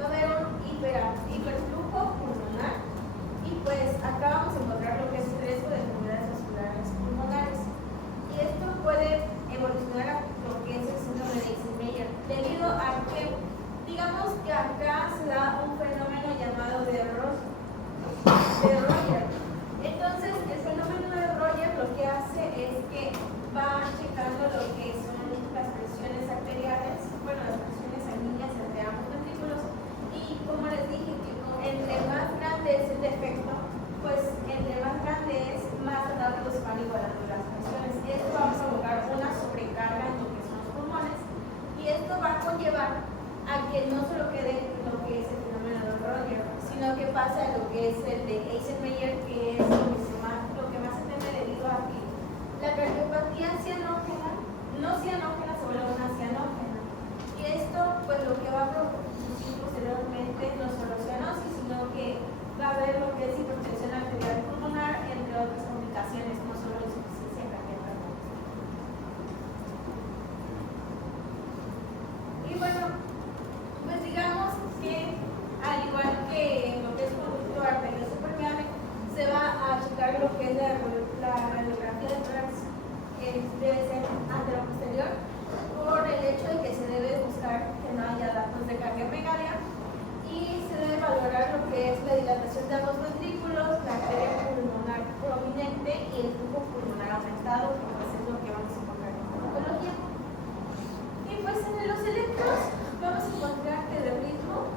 Va a haber un hiperflujo pulmonar y pues acá vamos a encontrar lo que es el riesgo de enfermedades vasculares pulmonares. Y esto puede evolucionar a lo que es el síndrome de Eisenmenger, debido a que, digamos que acá se da un fenómeno llamado de Roger. Entonces, el fenómeno de Roger lo que hace es que va checando lo que son las presiones arteriales, bueno, las presiones sanguíneas entre ambos ventrículos, y como les dije, que entre más grande es el defecto, pues entre más grande es, más rápido se van igualando las presiones. Esto va a provocar una sobrecarga en lo que son los pulmones, y esto va a conllevar a que no solo quede lo que es el fenómeno de Roger, sino que pase a lo que es el de Eisenmenger, que es lo que más se teme debido a que la cardiopatía cianógena, no cianógena, se vuelve una cianógena. Y esto, pues lo que va a producir posteriormente no solo cianosis, sino que va a haber lo que es hipertensión arterial pulmonar, entre otras complicaciones, no solo insuficiencia cardíaca. Y bueno, pues digamos que al igual que lo que es conducto arterioso permeable, se va a checar lo que es la radiografía de tórax, debe ser anteroposterior, por el hecho de que se debe buscar que no haya datos de cardiomegalia, y se debe valorar lo que es la dilatación de ambos ventrículos, la arteria pulmonar prominente y el flujo pulmonar aumentado, que pues es lo que vamos a encontrar en patología. Y pues en los electros vamos a encontrar que el ritmo,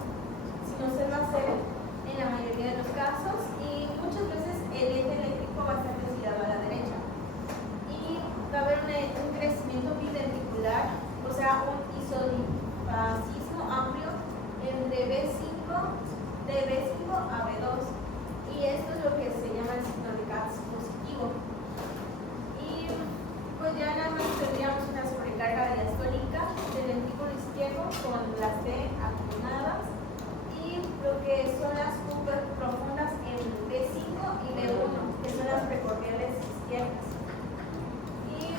si no se va a hacer en la mayoría de los casos, y muchas veces el eje eléctrico va a estar desviado a la derecha. Y va a haber un crecimiento biventricular, o sea, un isodifasismo amplio de B5 a B2. Y esto es lo que se llama el signo de Katz positivo. Y pues ya nada más tendríamos una sobrecarga diastólica del ventrículo izquierdo con las D afinadas, y lo que son las curvas profundas en B5 y B1, que son las precordiales izquierdas. Y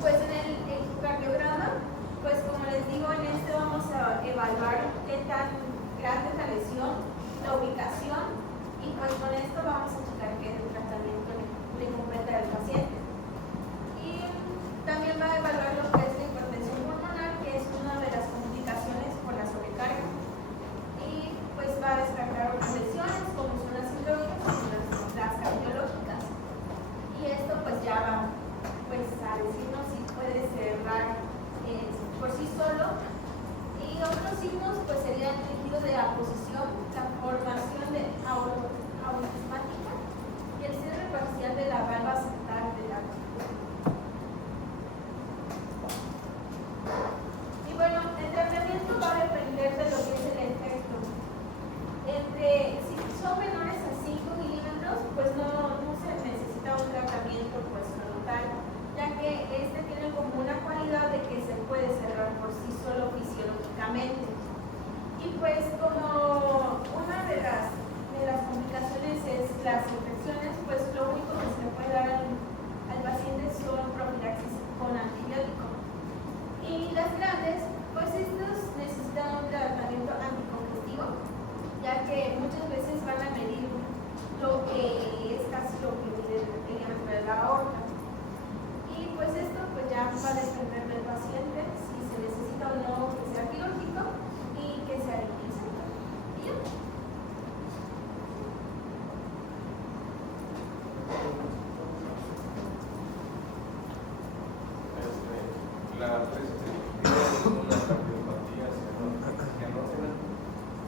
pues en el ecocardiograma, pues como les digo, en este vamos a evaluar qué tan grande es la lesión, la ubicación, y pues con esto vamos a checar qué tratamiento le compete al paciente. Y también va a evaluar lo que es la hipertensión pulmonar, que es una de las complicaciones por la sobrecarga. Y pues va a descartar otras lesiones como son las hidrológicas y las cardiológicas. Y esto pues ya va pues a decirnos si puede cerrar por sí solo. Y otros signos pues serían el giro de la posición, la formación de aortismática y el cierre parcial de la valva central de la articular. Y bueno, el tratamiento va a depender de lo que es el efecto. Si son menores a 5 milímetros, pues no se necesita un tratamiento pues frontal, ya que este tiene como una cualidad de que se puede cerrar por sí solo fisiológicamente. Y pues como una de las complicaciones es las infecciones, pues lo único que se le puede dar al paciente son profilaxis con antibiótico. Y las grandes, pues estos necesitan un tratamiento anticongestivo, ya que muchas veces van a medir lo que es casi lo que mide el diámetro de la aorta. Y pues esto pues ya va a depender del paciente si se necesita o no que sea quirúrgico y que sea limpicentro. ¿Y ya? La es una cardiopatía cianógena,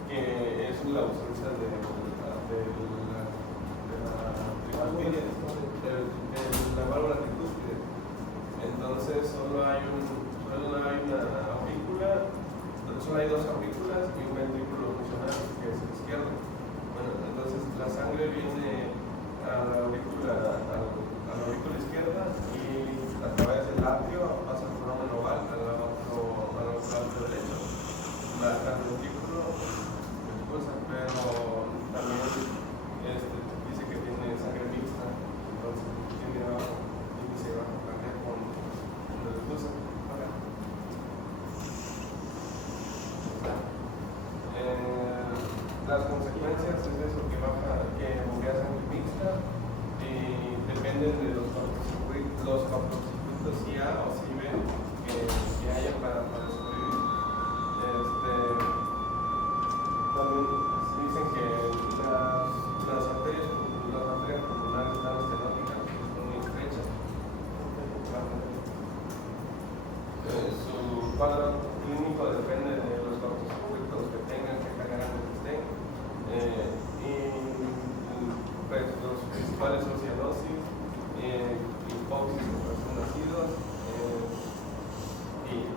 que es la ausencia de la válvula tricúspide. Entonces solo hay una aurícula solo hay dos aurículas y un ventrículo funcional, que es el izquierdo. Bueno, entonces la sangre viene a la aurícula izquierda y a través del atrio pasa por un oval al otro atrio derecho. Va al ventrículo, pero también dice que tiene sangre mixta, entonces tiene índice bajo cardíaco con la expulsa. Las consecuencias es eso, que bombea sangre mixta y dependen de los cortocircuitos IA o CIB que haya para sobrevivir. También dicen que las arterias pulmonares están estenóticas, son muy estrechas. Su cuadro clínico depende de los cortocircuitos que tengan, que tan grandes estén. Pues los principales son cianosis, hipoxis en recién nacidos y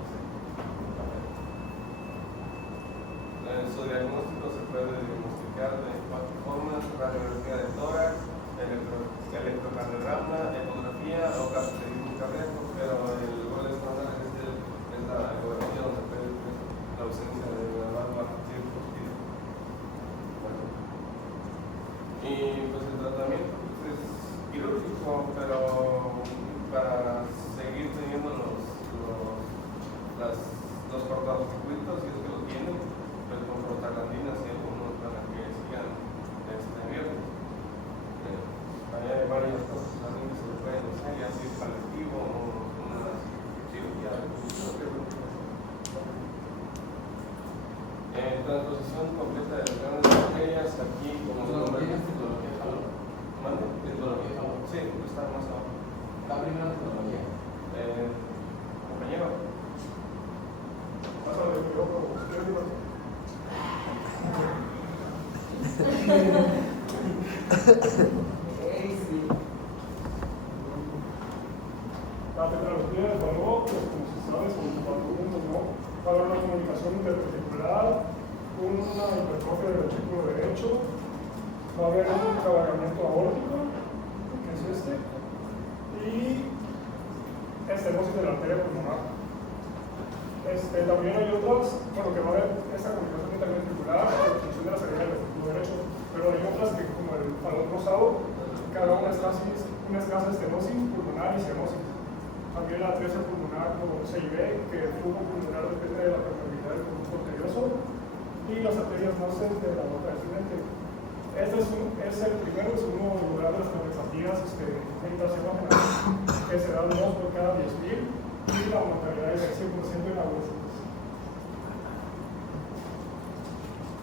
su diagnóstico se puede diagnosticar de 4 formas: radiografía de tórax, electrocardiograma, ecografía o cateterismo cardíaco, pero el gol estándar es la ecografía, donde puede ver la ausencia de la válvula circulatoria. Y pues el tratamiento es quirúrgico, pero para seguir teniendo los cortocircuitos, si es que los tienen, pues con prostaglandinas y algunos para que sigan abiertos. Hay varias cosas también que se le pueden hacer, ya si es paliativo o una cirugía. Transposición completa de las grandes bacterias, aquí como lo ven. ¿Mande? Sí, está más abajo. La primera tecnología. Compañero. Pásale, La tecnología de valor, pues como se sabe, son 4 puntos, ¿no? Para una comunicación interreticular, una hipertrofia del ventrículo derecho, va a haber un cabalgamiento aórtico, que es este, y estenosis de la arteria pulmonar. También hay otras, bueno, que va a haber esta comunicación interventricular, la obstrucción de la salida del ventrículo derecho, pero hay otras que, como el balón rosado, que habrá una escasa estenosis pulmonar y cianosis. También la atresia pulmonar con CIB, que el flujo pulmonar depende de la permeabilidad del conducto arterioso, y las arterias náuseas de la bota del siguiente. Este es el primero y segundo lugar de las conversativas meditacionales, que se dan 2 por cada 10.000, y la mortalidad es del 100% en adolescentes.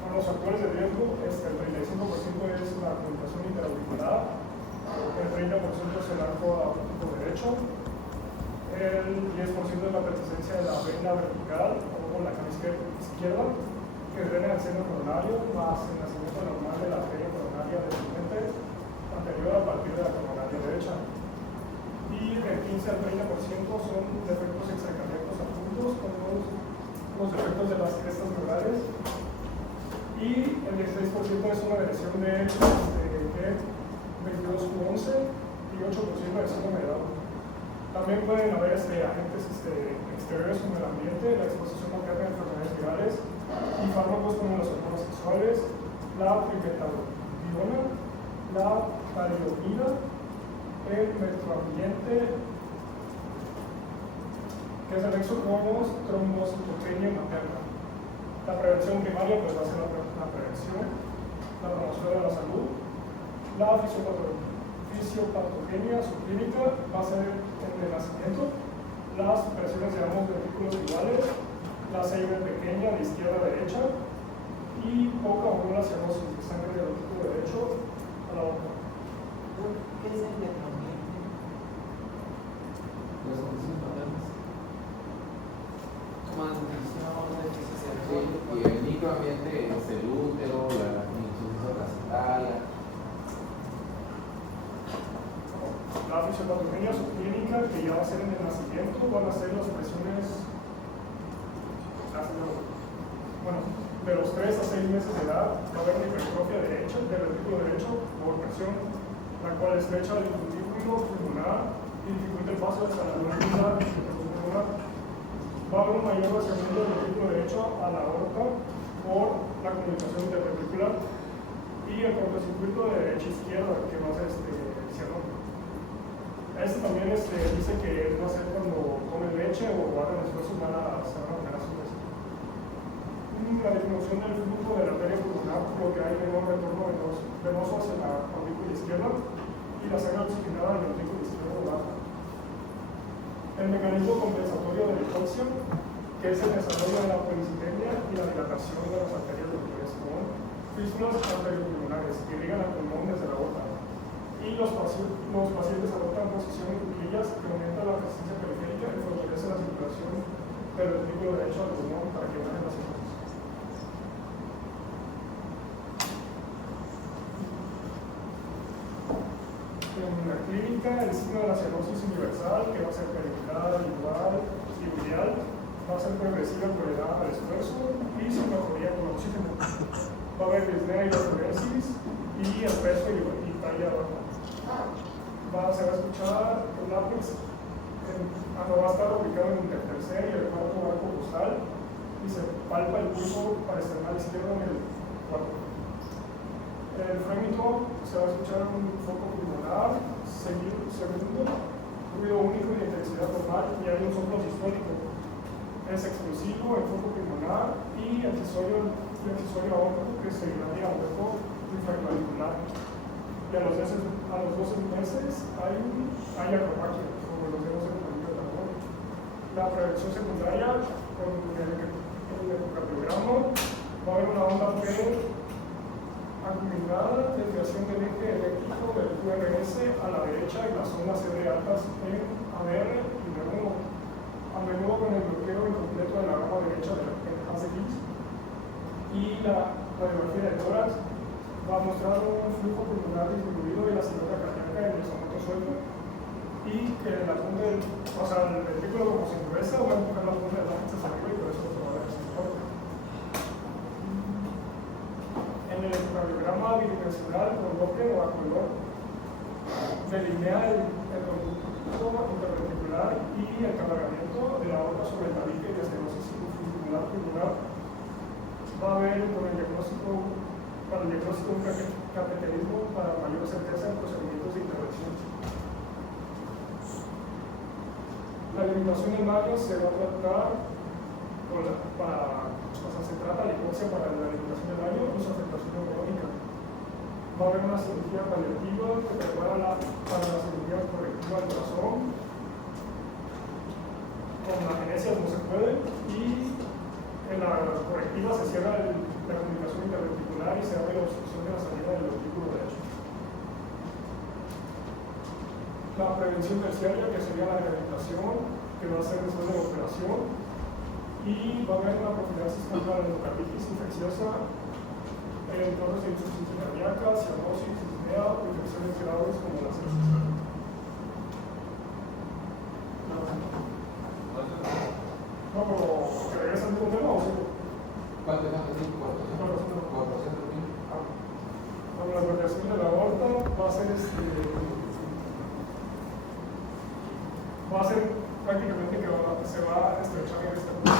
Con los factores de riesgo, el 35% es la comunicación interauricular, el 30% es el arco aórtico derecho, el 10% es la persistencia de la vena vertical o la cama izquierda, que drena el seno coronario, más el nacimiento normal de la arteria coronaria descendente anterior a partir de la coronaria derecha. Y del 15 al 30% son defectos extracardíacos apuntos, como los defectos de las crestas neurales. Y el 16% es una lesión de 22,11 y 8% de síndrome de Down. También pueden haber agentes exteriores como el ambiente, la exposición materna a enfermedades virales y fármacos como los hormonas sexuales, la tripetadiona, la talidomida, el metroambiente, que es el exocromos, trombocitopenia materna. La prevención primaria pues va a ser la prevención, la promoción de la salud, la fisiopatogenia subclínica va a ser el nacimiento, las presiones de ambos ventrículos iguales, la CIB pequeña de izquierda a derecha y poca o nula cianosis de sangre del ventrículo derecho a la boca. ¿Qué es el metroambiente? Las condiciones maternas. Sí, y el microambiente es el útero, la insuficiencia placental. La fisiopatogenia subclínica, que ya va a ser en el nacimiento, van a ser las presiones. de los 3 a 6 meses de edad va a haber una hipertrofia derecha del ventrículo derecho por presión, la cual estrecha el ventrículo pulmonar y dificulta el paso de la neuronal pulmonar. Va a haber un mayor vaciamiento del ventrículo derecho a la aorta por la comunicación interventricular y el cortocircuito de derecha-izquierda que va a ser cianón. También dice que va a ser cuando comen leche o hagan esfuerzos van a cerrar las azules. La disminución del flujo de la arteria pulmonar, por lo que hay menor retorno venoso hacia la aurícula izquierda y la sangre oxigenada en el ventrículo izquierdo baja. El mecanismo compensatorio de la hipoxia, que es el desarrollo de la policitemia y la dilatación de las arterias pulmonares con fístulas arteriopulmonares que irrigan al pulmón desde la aorta. Y los pacientes adoptan posición en cuclillas que aumenta la resistencia periférica y favorece la circulación del ventrículo derecho al pulmón para que bajen las circulaciones. En la clínica, el signo de la cianosis universal, que va a ser perimetral, igual y biliar, va a ser progresiva por edad al esfuerzo y sin mejoría con oxígeno. Va a haber disnea y hipermesis y el peso y talla baja. Se va a escuchar el lápiz, va a estar ubicado en el tercer y el cuarto arco costal y se palpa el pulso parasternal izquierdo en el cuarto. El frémito se va a escuchar un foco pulmonar, segundo, ruido único de intensidad normal y hay un soplo sistólico. Es explosivo, el foco pulmonar y accesorio aórtico que se irradia a hueco infraclavicular. Y a los 12 meses hay acropaquia, como los vemos en el anillo de tambor. La prevención secundaria con el ecocardiograma va a haber una onda P acuminada, desviación del eje eléctrico del QRS a la derecha y las ondas CD altas en ADR y D1, a menudo con el bloqueo incompleto de la gama derecha de la ACX. Y la radiografía de tórax va a mostrar un flujo pulmonar disminuido y la silueta cardíaca en el somoto suelto y que la punta el ventrículo como se enduesa va a empujar la punta del lápiz hacia arriba y por eso se va a ver así fuerte. En el ecocardiograma bidimensional con doble o a color delinea el conducto interventricular y el cargamiento de la aorta sobre el tabique y la estenosis pulmonar. Va a haber con el diagnóstico para el diagnóstico de un cateterismo para mayor certeza en procedimientos de intervención. La eliminación del mayo se va a tratar se trata la hipoxia para la eliminación del daño y su afectación neurológica. Va a haber una cirugía paliativa que prepara para la cirugía correctiva del corazón. Con la genesia no se puede y en la correctiva se cierra la comunicación interventricular y se abre la obstrucción de la salida del ventrículo derecho. La prevención terciaria, que sería la rehabilitación, que va a ser después de la operación, y va a haber una profilaxis contra la endocarditis infecciosa, entonces de insuficiencia cardíaca, cianosis, disnea o infecciones graves como la sepsis. No, pero que regresa al mismo tema o sí. ¿Cuánto es el 400? Bueno, la radiación de la aorta va a ser prácticamente que se va a estrechar en este punto.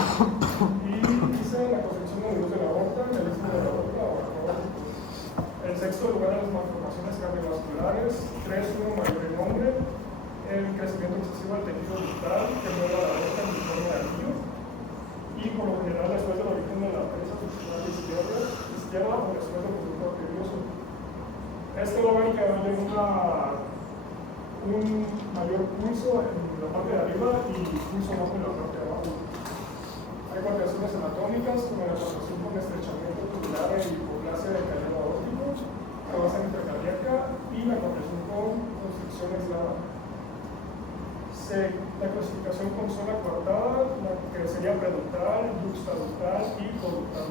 Y dice la construcción de luz de la aorta, el istmo de la aorta o aorta. El sexto lugar de las malformaciones cardiovasculares, 3-1 mayor en nombre, el crecimiento excesivo del tejido vital que mueve a la aorta en forma de anillo. Y por lo general después del origen de la presa funcional izquierda o después del conducto arterioso. Esto va a ver que hay un mayor pulso en la parte de arriba y pulso bajo en la parte de abajo. Hay contracciones anatómicas como la contracción con estrechamiento tubular e hipoplasia del canal aórtico, la base intracardíaca y la contracción con constricción aislada. La clasificación con zona coartada, la que sería preductal, yuxtaductal y coductal.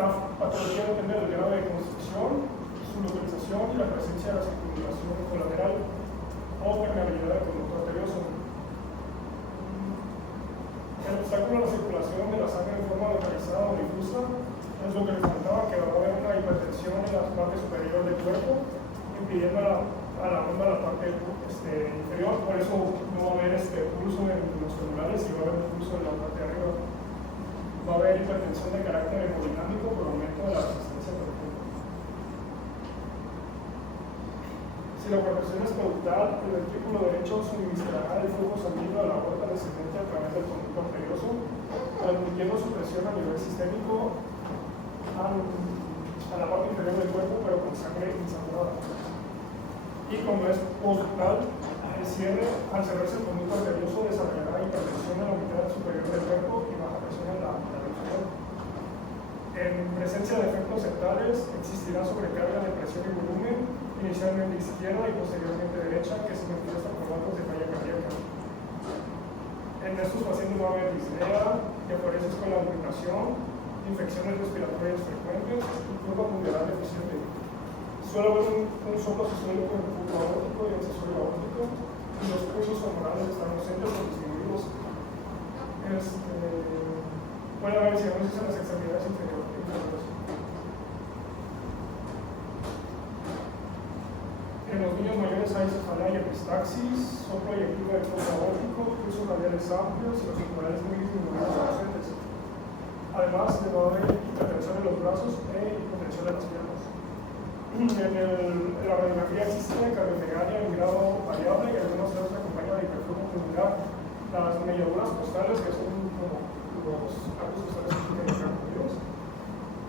La patología depende del grado de constitución, su localización y la presencia de la circunvalación colateral o permeabilidad del conducto arterioso. El obstáculo a la circulación de la sangre en forma localizada o difusa es lo que les comentaba, que va a haber una hipertensión en la parte superior del cuerpo, impidiendo a la bomba la parte inferior. Por eso no va a haber pulso en los celulares y va a haber un pulso en la parte de arriba. Va a haber hipertensión de carácter hemodinámico por aumento de la resistencia por ejemplo. Si la compresión es caudal, el ventrículo derecho suministrará el flujo sanguíneo a la aorta descendente a través del conducto arterioso, transmitiendo su presión a nivel sistémico a la parte inferior del cuerpo, pero con sangre insaturada. Y como es postductal, el cierre, al cerrarse el conducto arterioso, desarrollará hipertensión en la mitad superior del cuerpo y baja presión en la inferior. En presencia de efectos septales, existirá sobrecarga de presión y volumen, inicialmente izquierda y posteriormente derecha, que se manifiesta por bancos de falla cardíaca. En estos pacientes va a haber disnea, diaforesis con la aumentación, infecciones respiratorias frecuentes y curva pulmonar deficiente. Suele haber un soplo sistólico en el punto aórtico y accesorio aórtico, y los pulsos femorales están ausentes o disminuidos. Puede haber cianosis en las extremidades inferiores. En los niños mayores hay cefalea y epistaxis, soplo eyectivo del fondo aórtico, pulsos radiales amplios y los pulmonares muy disminuidos o ausentes. Además, va a haber hipertensión en los brazos e hipertensión en las piernas. En la radiografía existe cardiomegalia en grado variable y algunos casos acompañan de hiperflujo pulmonar. Las mediaduras costales, que son como los arcos costales intercambiados,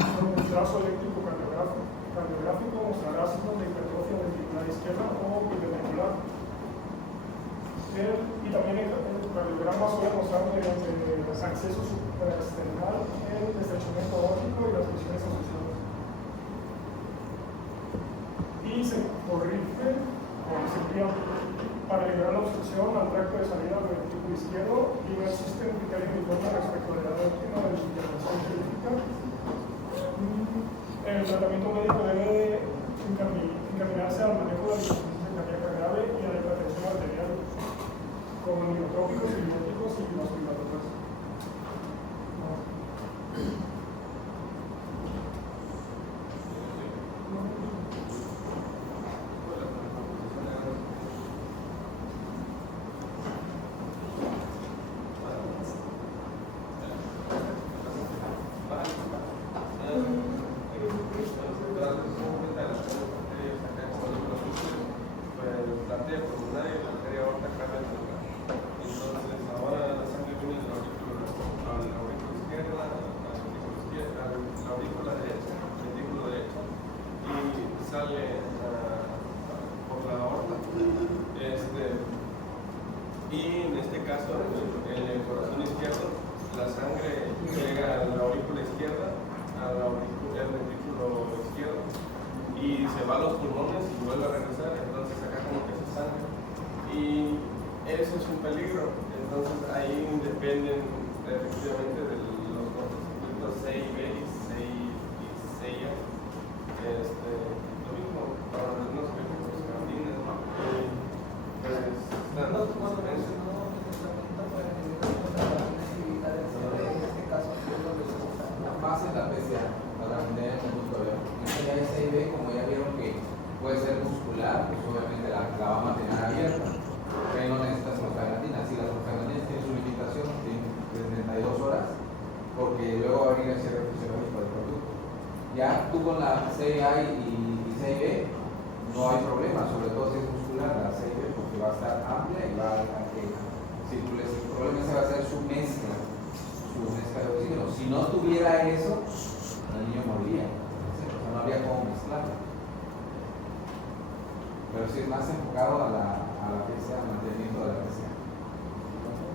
un trazo eléctrico cardiográfico mostrará signos de hipertrofia ventricular izquierda o biventricular. Y también el cardiograma suele mostrar mediante los accesos supraesternal, el estrechamiento aórtico y las presiones asociadas. Y se corrige o se envía para liberar la obstrucción al tracto de salida del ventrículo izquierdo y no existe un criterio uniforme respecto a la edad óptima de la intervención quirúrgica. El tratamiento médico debe encaminarse al manejo de la insuficiencia cardíaca grave y a la hipertensión arterial con neurotrópicos, hipnóticos y vasodilatadores.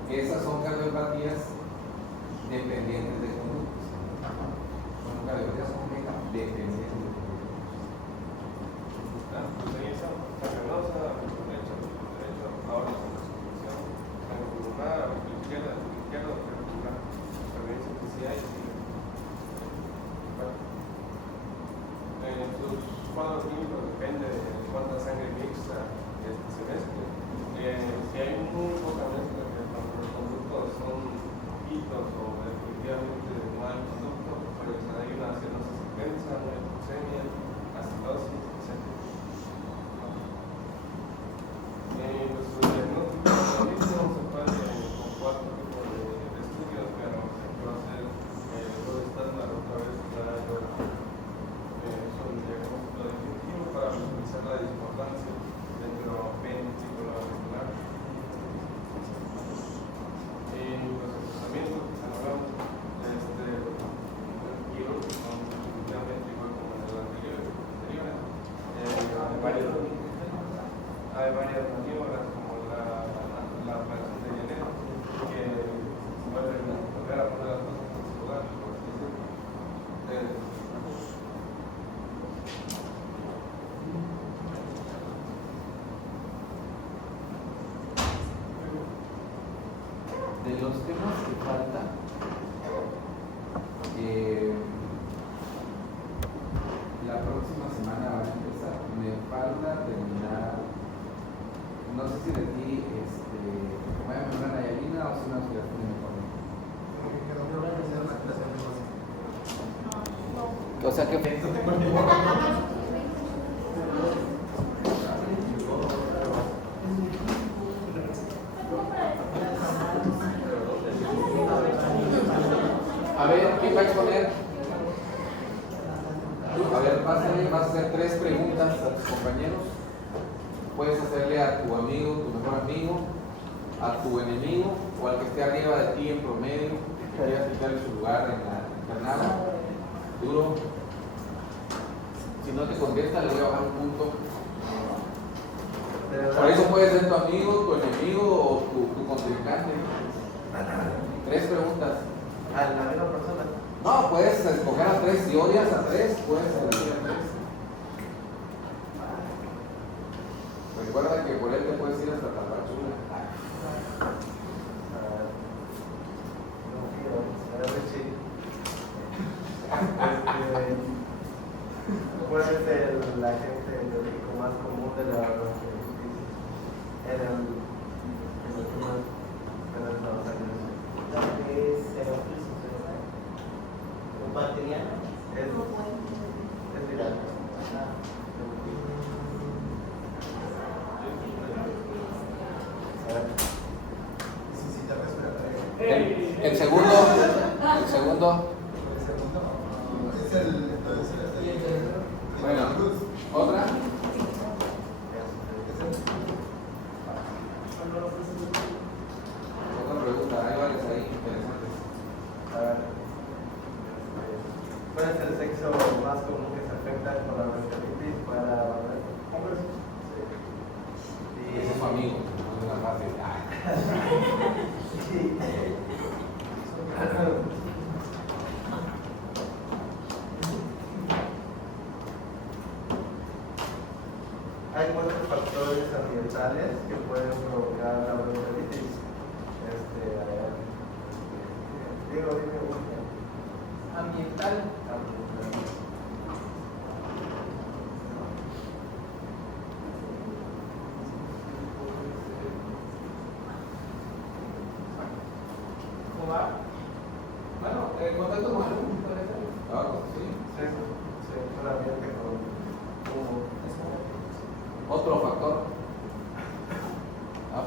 Esas son cardiopatías dependientes de conductas. Son cardiopatías complejas dependientes de conductas. Pues ahí está, cavernosa, derecha, ahora es una suspensión, pulmonar, izquierda, pulmonar, preferencia que sí hay. Bueno, sus cuadros clínicos depende de cuánta sangre mixta se mezcle. Si hay un poca mezcla, los conductos son hay varias maniobras como la operación de llenero que vuelven a volver a poner las cosas en su lugar, por así decirlo. De los temas que faltan, la próxima semana van a empezar. Me falta terminar, no sé si de ti, voy a mejorar a Nayalina o si no estoy haciendo mejor. O sea que a ver, ¿quién va a exponer? A ver, vas a hacer 3 preguntas a tus compañeros. Puedes hacerle a tu amigo, tu mejor amigo, a tu enemigo o al que esté arriba de ti en promedio, que quieras quitarle su lugar en la internada. Duro. Si no te contesta, le voy a bajar un punto. Por eso puede ser tu amigo, tu enemigo o tu contrincante. 3 preguntas. A la misma persona. No, puedes escoger a 3. Si odias a 3, puedes elegir a 3. Recuerda que por él te puedes ir hasta Tapachula. ¿Cuál es el agente biológico más común de la bronquiolitis en los humanos en los años? Es un bacteriano. Es viral. Necesita respiratorio. El segundo. Es el. Bueno, otra. Otra pregunta, hay varias ahí interesantes. A ver. ¿Cuál es el sexo más común que se afecta por la bronquiolitis para hombres? Sí. Ese es su amigo, no es una fácil. Sí. Hay 4 factores ambientales que pueden provocar la bronquiolitis. Digo, Ambiental. ¿Cómo va? Bueno, contacto con algún parece. Sí. Sí, un ambiente con humo. Otro factor.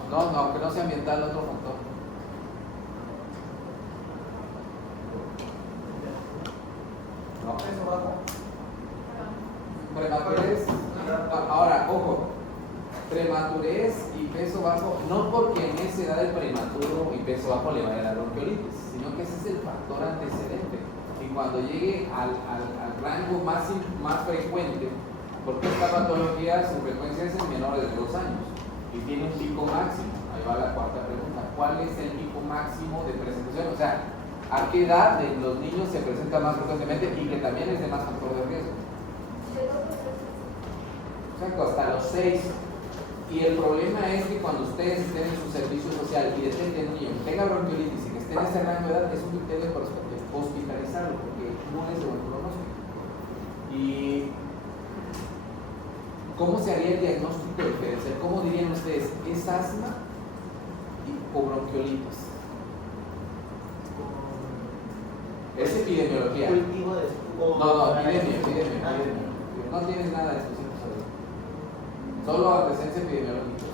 No, aunque no sea ambiental, otro factor. No. Peso bajo. Prematurez. Ahora, ojo. Prematurez y peso bajo, no porque en esa edad el prematuro y peso bajo le vaya a dar bronquiolitis, sino que ese es el factor antecedente. Y cuando llegue al rango más frecuente, porque esta patología su frecuencia es en menores de 2 años y tiene un pico máximo. Ahí va la cuarta pregunta. ¿Cuál es el pico máximo de presentación? O sea, ¿a qué edad en los niños se presenta más frecuentemente y que también es de más factor de riesgo? O sea, hasta los 6. Y el problema es que cuando ustedes estén en su servicio social y detecten un niño que tenga bronquiolitis y que esté en ese rango de edad, es un criterio para hospitalizarlo porque no es de buen pronóstico. ¿Y cómo se haría el diagnóstico del PDC? ¿Cómo dirían ustedes? ¿Es asma o bronquiolitis? Es epidemiología. Cultivo de No, epidemia. No tienes nada de específico sobre eso. Solo antecedentes epidemiológicos.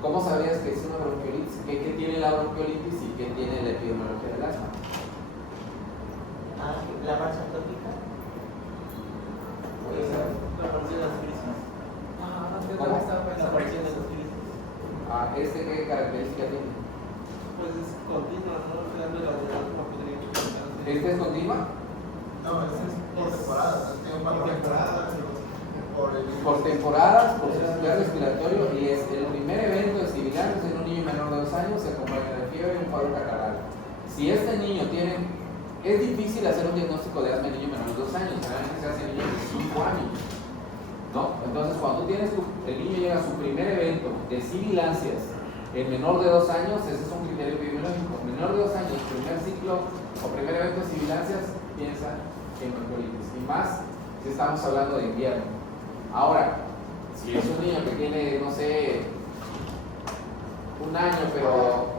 ¿Cómo sabrías que es una bronquiolitis? ¿Qué tiene la bronquiolitis y qué tiene la epidemiología del asma? La marcha tópica. Puede ser. La aparición de las crisis. Yo ¿Cómo? también estaba La pensando. aparición de las crisis. ¿Qué característica tiene? Pues es continua, ¿no? Dando la verdad como podría explicarse. ¿Este es continua? No, es por temporadas. Tiene un patrón. Por temporadas, por sistema respiratorio Si este niño tiene, es difícil hacer un diagnóstico de asma en niño menor de 2 años, generalmente se hace en niños de 5 años, ¿no? Entonces, cuando tú tienes el niño llega a su primer evento de sibilancias en menor de 2 años, ese es un criterio epidemiológico. Menor de 2 años, primer ciclo o primer evento de sibilancias, piensa en bronquiolitis, y más si estamos hablando de invierno. Ahora, si es un niño que tiene, no sé, 1 año, pero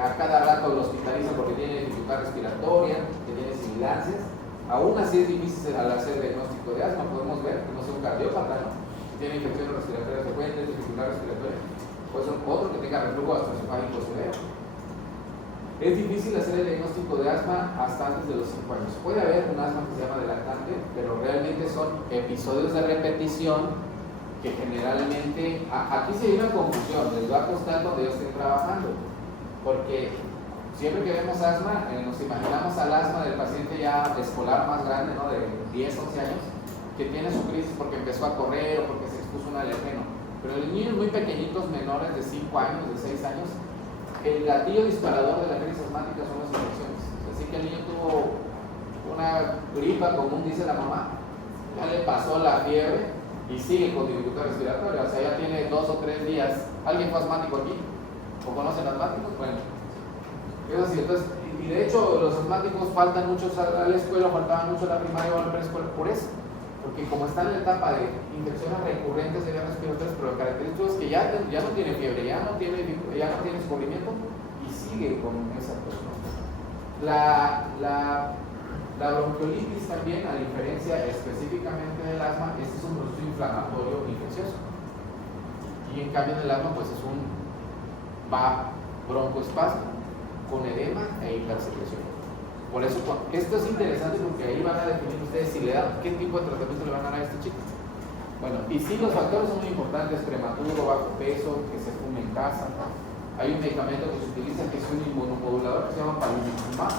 a cada rato lo hospitalizan porque tiene dificultad respiratoria, que tiene sibilancias, aún así es difícil al hacer diagnóstico de asma. Podemos ver que no sea un cardiópata, ¿no? Tiene infecciones respiratorias frecuentes, dificultad respiratoria, puede ser otro que tenga reflujo gastroesofágico severo. Es difícil hacer el diagnóstico de asma hasta antes de los 5 años. Puede haber un asma que se llama de lactante, pero realmente son episodios de repetición que generalmente, aquí se hay una confusión, les va a costar donde yo estoy trabajando, porque siempre que vemos asma, nos imaginamos al asma del paciente ya escolar más grande, ¿no? De 10, 11 años, que tiene su crisis porque empezó a correr o porque se expuso a un alergeno. Pero en niños muy pequeñitos, menores de 5 años, de 6 años, el gatillo disparador de la crisis asmática son las infecciones. Así que el niño tuvo una gripa común, dice la mamá, ya le pasó la fiebre y sigue con dificultad respiratoria, o sea, ya tiene 2 o 3 días. ¿Alguien fue asmático aquí? ¿O conocen asmáticos? Bueno, es así. Entonces, y de hecho los asmáticos faltan muchos a la escuela, faltaban mucho a la primaria o a la preescuela por eso, porque como están en la etapa de infecciones recurrentes de vías respiratorias, pero lo característico es que ya no tiene fiebre, ya no tiene escurrimiento y sigue con esa persona. La bronquiolitis también, a diferencia específicamente del asma, este es un proceso inflamatorio infeccioso, y en cambio en el asma pues es un broncoespasmo con edema e hipersecreción. Por eso esto es interesante, porque ahí van a definir ustedes si le dan, qué tipo de tratamiento le van a dar a este chico. Bueno, y sí, los factores son muy importantes: prematuro, bajo peso, que se fume en casa. Hay un medicamento que se utiliza que es un inmunomodulador que se llama palivizumab,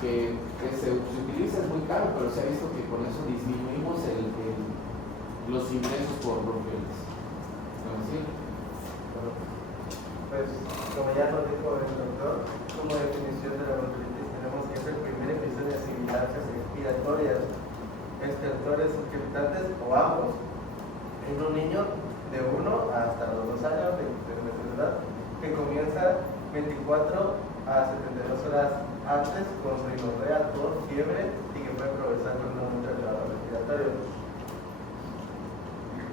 que se utiliza, es muy caro, pero se ha visto que con eso disminuimos los ingresos por bronquiolitis. Bueno, sí. Pues, como ya nos dijo el doctor, como definición de la bronquiolitis tenemos que es el primer episodio de sibilancias respiratorias, estertores irritantes o ambos, en un niño de 1 hasta los 2 años de meses de edad, que comienza 24 a 72 horas antes con rinorrea, tos, fiebre y que puede progresar con un aumento del grado respiratorio.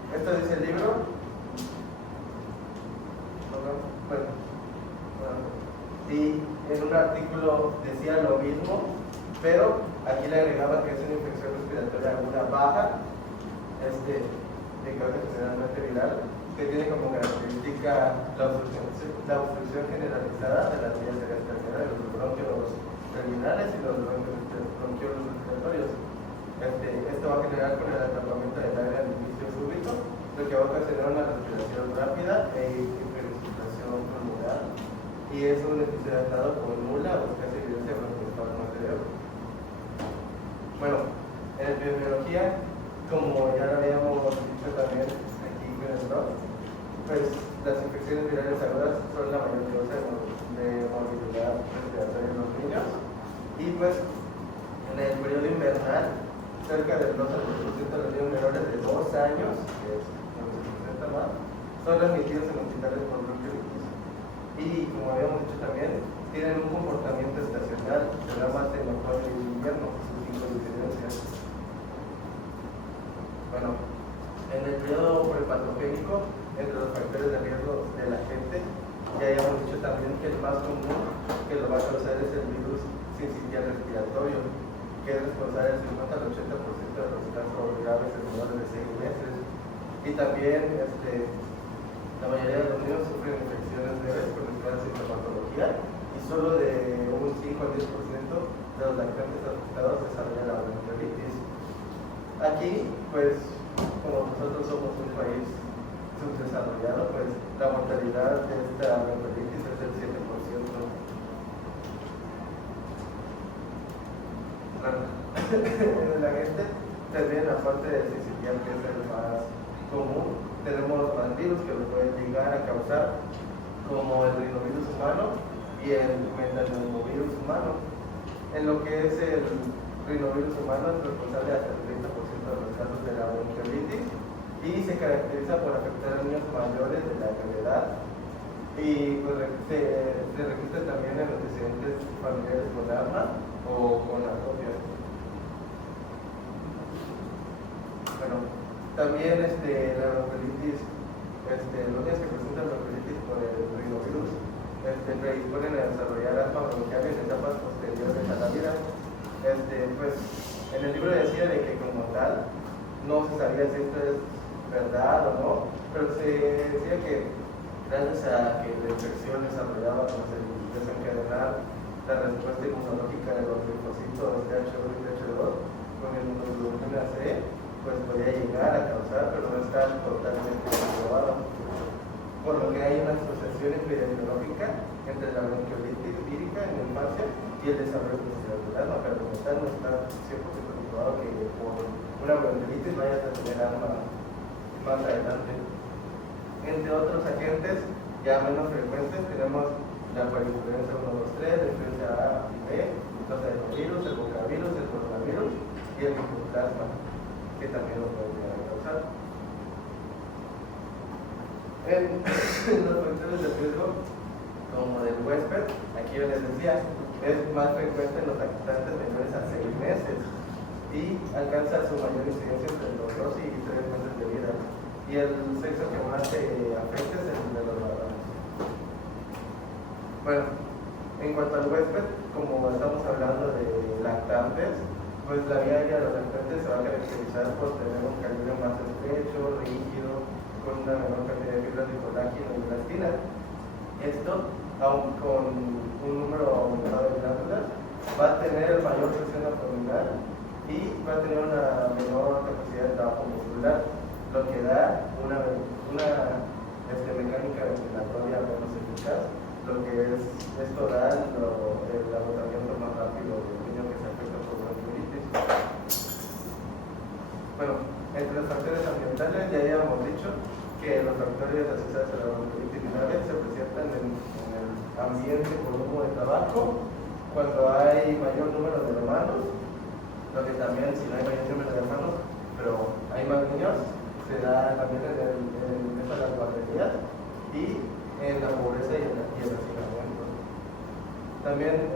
Esto dice el libro. Bueno, y en un artículo decía lo mismo, pero aquí le agregaba que es una infección respiratoria aguda baja, de causa generalmente viral, que tiene como característica la obstrucción generalizada de las vías aéreas terminales, los bronquiolos terminales y los bronquiolos respiratorios. Esto va a generar con el atrapamiento del aire al inicio súbito, lo que va a ocasionar una respiración rápida e hiperventilación pulmonar, y es un episodio aislado con nula o escasa evidencia de broncoespasmo anterior. Bueno, en epidemiología, como ya lo habíamos dicho también aquí con el blog, pues las infecciones virales agudas son la mayor causa de morbilidad respiratoria en los niños, y pues en el periodo invernal cerca del 2 al 3% de los niños menores de 2 años, que es donde se presenta más, son admitidos en hospitales por bronquiolitis. Y como habíamos dicho también, tienen un comportamiento estacional, se da más en otoño y invierno, sus incidencias. Bueno, en el periodo prepatogénico, entre los factores de riesgo de la gente, ya habíamos dicho también que el más común que lo va a causar es el virus sincitial respiratorio, que es responsable del 50 al 80% de los casos graves en menores de 6 meses. Y también la mayoría de los niños sufren infecciones leves con escala de sintomatología, y solo de un 5 al 10% de los lactantes afectados desarrollan la bronquiolitis. Aquí, pues, como nosotros somos un país subdesarrollado, pues la mortalidad de esta bronquiolitis es del 7%. En la gente también, aparte del sincitial, que es el más común, tenemos más virus que lo pueden llegar a causar, como el rinovirus humano, y el metapneumovirus humano. En lo que es el rinovirus humano es responsable hasta el 30% de los casos de la bronquiolitis y se caracteriza por afectar a niños mayores de la edad y pues se registra también en antecedentes familiares con asma o con atopia. Bueno, también la bronquiolitis, los niños que presentan bronquiolitis por el rinovirus predisponen a desarrollar asma bronquial en etapas posteriores a la vida. Pues en el libro decía de que como tal no se sabía si esto es verdad o no, pero se decía que gracias a que la infección desarrollaba con desencadenar la respuesta inmunológica de los linfocitos TH1 y TH2 con el inmunoglobulina C, pues podía llegar a causar, pero no está totalmente comprobado. Por lo que hay una asociación epidemiológica entre la bronquiolitis vírica en la infancia y el desarrollo posterior del asma, pero como tal no está 100% comprobado que por una bronquiolitis vayas a tener asma más adelante. Entre otros agentes ya menos frecuentes tenemos la parainfluenza 1, 2, 3, la influenza A y B, los adenovirus, el bocavirus, el coronavirus y el micoplasma, que también lo pueden llegar a causar. En los factores de riesgo, como del huésped, aquí yo les decía, es más frecuente en los lactantes menores a 6 meses y alcanza su mayor incidencia entre los 2 y 3 meses de vida. Y el sexo que más se afecta es el de los varones. Bueno, en cuanto al huésped, como estamos hablando de lactantes, pues la vía aérea de los lactantes se va a caracterizar por tener un calibre más estrecho, rígido, con una menor cantidad de fibras de colágeno y elastina. Esto, aun con un número aumentado de glándulas, va a tener mayor presión abdominal y va a tener una menor capacidad de trabajo muscular, lo que da una mecánica ventilatoria menos eficaz, lo que esto da el agotamiento más rápido del niño que se afecta por bronquiolitis. Bueno, entre los factores ambientales ya habíamos dicho que los factores asociados a la bronquiolitis viral se presentan en el ambiente por humo de tabaco, cuando hay mayor número de hermanos, lo que también si no hay mayor número de hermanos, pero hay más niños, se da también en las guarderías y en la pobreza y el hacinamiento. También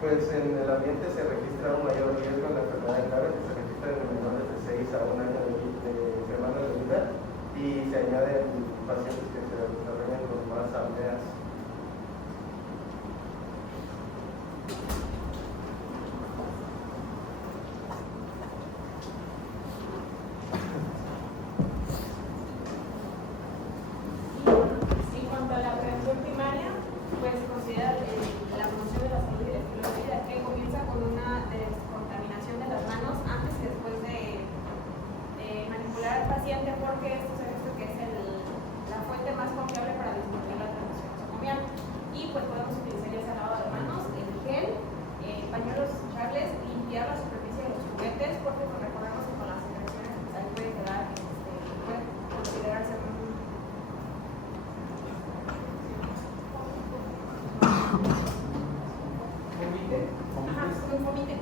pues en el ambiente se registra un mayor riesgo en la enfermedad grave que se registra en menores de 6 a 1 año de semanas de vida y se añaden pacientes que se desarrollan con más apneas. En cuanto a la prevención primaria, pues se considera la promoción de la salud y el estilo de vida, que comienza con una descontaminación de las manos antes y después de manipular al paciente, porque esto se ha visto que es la fuente más confiable para disminuir la transmisión nosocomial. Y pues podemos utilizar ya sea lavado de manos, el gel, pañuelos desechables, limpiar la superficie de los juguetes, porque pues recordemos que con las secreciones pues, ahí puede quedar, puede considerarse un comité.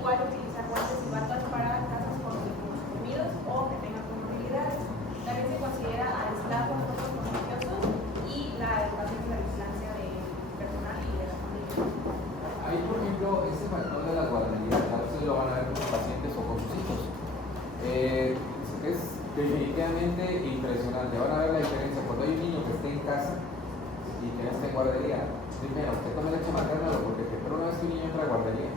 Igual utilizar guantes y batas para casos con los comidos o que tengan comorbilidades. También se considera aislar los focos contagiosos y la educación y la vigilancia del personal y de la familia. Ahí, por ejemplo, ese factor de las guarderías, a veces lo van a ver con sus pacientes o con sus hijos. Es definitivamente impresionante. Van a ver la diferencia cuando hay un niño que esté en casa y que no esté en guardería. Primero, usted tome leche materna, porque una vez que un niño entra a guardería,